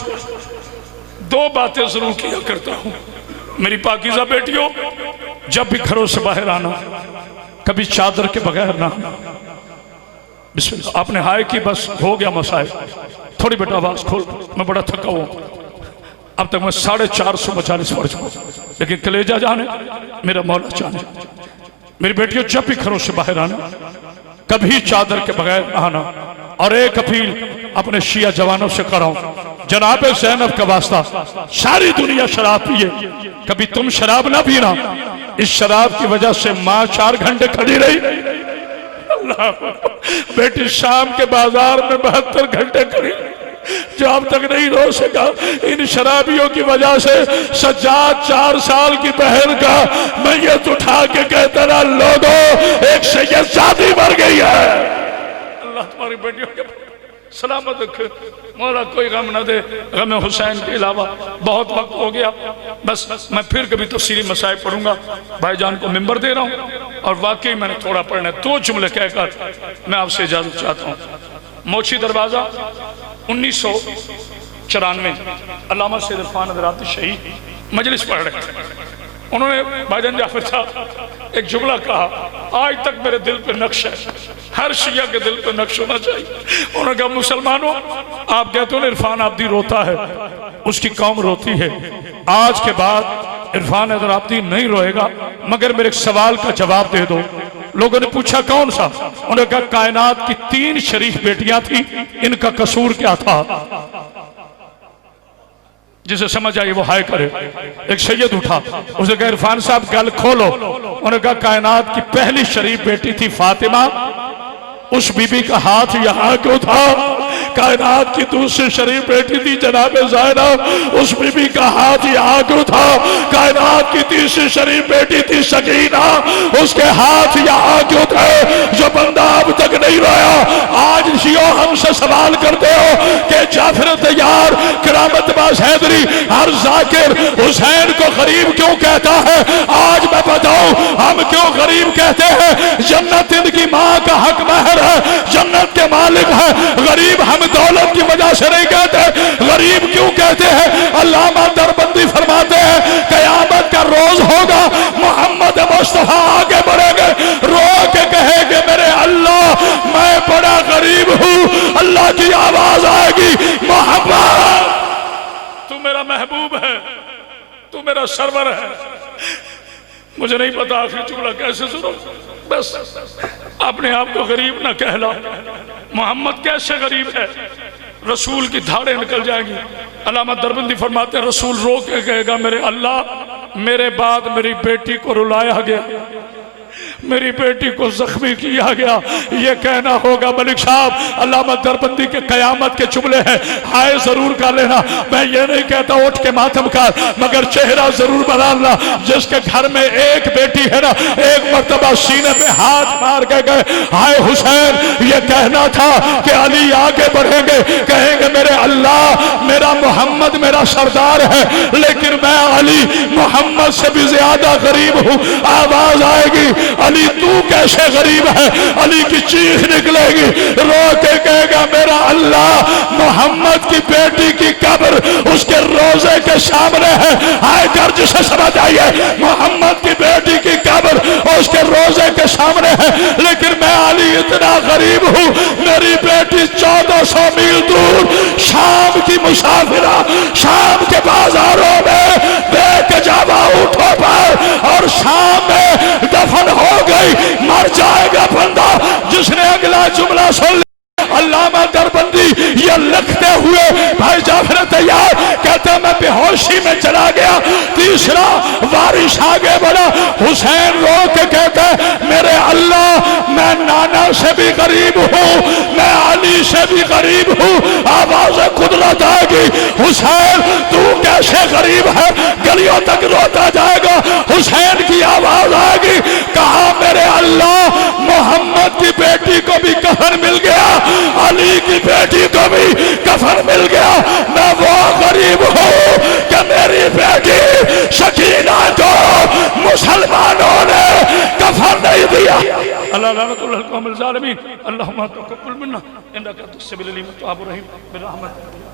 दो बातें जरूर किया करता हूं। मेरी पाकीज़ा बेटियों, जब भी घरों से बाहर आना कभी चादर के बगैर ना। बिस्मिल्लाह। आपने हाय की, बस हो गया मसाइब। थोड़ी बेटा आवाज खोल, मैं बड़ा थका हुआ। अब तक मैं 450 मजालिस पढ़ चुका, लेकिन कलेजा जाने मेरा मौला जाने। मेरी बेटियों, जब भी घरों से बाहर आना कभी चादर के बगैर आना। और एक अपील अपने शिया जवानों से कर रहा हूं, जनाब ज़ैनब का वास्ता, सारी दुनिया शराब पिए, कभी तुम शराब ना पीना। इस शराब की वजह से माँ 4 घंटे खड़ी रही। अल्लाह, बेटी शाम के बाजार में 72 घंटे खड़ी, जो अब तक नहीं रो सका। इन शराबियों की वजह से सज्जाद 4 साल की बहन का मैयत उठा के कहता रहा, लोगों एक सैयदजादी मर गई है। अल्लाह तुम्हारी बेटियों के सलामत रखे, मौला कोई गम न दे। गम हुसैन के अलावा बहुत वक्त हो गया। बस मैं फिर कभी तफसीली मसाइब पढ़ूंगा। भाईजान को मिंबर दे रहा हूँ और वाकई मैंने थोड़ा पढ़ना है। 2 जुमले कहकर मैं आपसे इजाजत चाहता हूँ। मोची दरवाजा 1994 अल्लामा सैयद इरफान हज़रात शहीद मजलिस पढ़ रहे थे। उन्होंने भाईजान जाफर साहब एक जुमला कहा, आज तक मेरे दिल पे नक्श है, हर शिया के दिल पे नक्श होना चाहिए। उन्होंने कहा, मुसलमानों, आप कहते हो ना इरफान आब्दी रोता है, उसकी कौम रोती है। आज के बाद इरफान हैदर आब्दी नहीं रोएगा, मगर मेरे सवाल का जवाब दे दो। लोगों ने पूछा कौन सा? उन्होंने कहा कायनात की 3 शरीफ बेटियां थी, इनका कसूर क्या था? जिसे समझ आई वो हाय करे। एक सैयद उठा, उसने कहा इरफान साहब गल खोलो। उन्होंने कहा कायनात की पहली शरीफ बेटी थी फातिमा, उस बीबी का हाथ यहाँ क्यों था? कायनात की दूसरी शरीफ बेटी थी जनाब ज़ैनब, उस बीबी का हाथ यहाँ क्यों था? कायनात की तीसरी शरीफ बेटी थी सकीना, उसके हाथ यहाँ क्यों थे? जो बंदा अब तक नहीं रोया, आज जियो हमसे सवाल करते हो कि जाफर तैयार, करामत बाज़ हैदरी, हर जाकिर हुसैन को गरीब क्यों कहता है? आज मैं बताऊं हम क्यों गरीब कहते हैं। जन्नत इनकी माँ का हक महर है, जन्नत के मालिक है। गरीब हम दौलत की वजह से नहीं कहते। गरीब क्यों कहते हैं? अल्लामा दरबंदी फरमाते हैं कयामत का रोज होगा, मोहम्मद मुस्तफा आगे बढ़ेंगे, रो के कहेंगे मेरे अल्लाह मैं बड़ा गरीब हूँ। अल्लाह की आवाज आएगी, मोहम्मद तू मेरा महबूब है, तू मेरा सरवर है। मुझे नहीं पता आखिर जुमला कैसे सुनो, बस अपने आप को गरीब ना कहला। मोहम्मद कैसे गरीब है? रसूल की धाड़े निकल जाएंगी। अल्लामा दरबंदी फरमाते हैं रसूल रो के कहेगा मेरे अल्लाह मेरे बाद मेरी बेटी को रुलाया गया, मेरी बेटी को जख्मी किया गया। ये कहना होगा मलिक साहब अल्लामा दरबंदी के कयामत के जुमले हैं, हाय जरूर कर लेना। मैं ये नहीं कहता उठ के मातम कर, मगर चेहरा जरूर बदलना। जिसके घर में एक बेटी है ना, एक मर्तबा सीने पे हाथ मार के गए, हाय हुसैन, ये कहना था कि अली आगे बढ़ेंगे, कहेंगे मेरे अल्लाह मेरा मोहम्मद मेरा सरदार है, लेकिन मैं अली मोहम्मद से भी ज्यादा गरीब हूँ। आवाज आएगी अली तू कैसे गरीब है, अली की चीख निकलेगी, रो के कहेगा मेरा अल्लाह मोहम्मद की बेटी की कब्र उसके रोजे के सामने है। हाय गर्ज से समझ आइए, मोहम्मद की बेटी की कब्र उसके रोजे के सामने है, लेकिन मैं अली इतना गरीब हूँ, मेरी बेटी 1400 मील दूर शाम की मुसाफिरा, शाम के बाजारों में देख जावा उठो पर, और शाम में दफन हो गई। मर जाएगा बंदा जिसने अगला जुमला सुन। अल्लामा दरबंदी ये लिखते हुए भाई जाफर तैयार कहते मैं बेहोशी में चला गया। तीसरा वारिश आगे बढ़ा, हुसैन रो के कहते मेरे अल्लाह मैं नाना से भी गरीब हूँ, मैं अली से भी गरीब हूँ। आवाज कुदरत आएगी, हुसैन तू कैसे गरीब है, गलियों तक रोता जाएगा। हुसैन की आवाज आएगी, कहा मेरे अल्लाह मोहम्मद की बेटी को भी कफन मिल गया, अली की बेटी को भी कफन मिल गया। मैं वो गरीब हूँ कि मेरी बेटी शकीना को मुसलमानों ने कफन नहीं दिया। अल्लाह लानतुल्लाह अलैहि वसल्लम। अल्लाहुम्मा तक़ब्बल मिन्ना इन्नका अंतस समीउल अलीम व तब रहीम बिरहमतिक।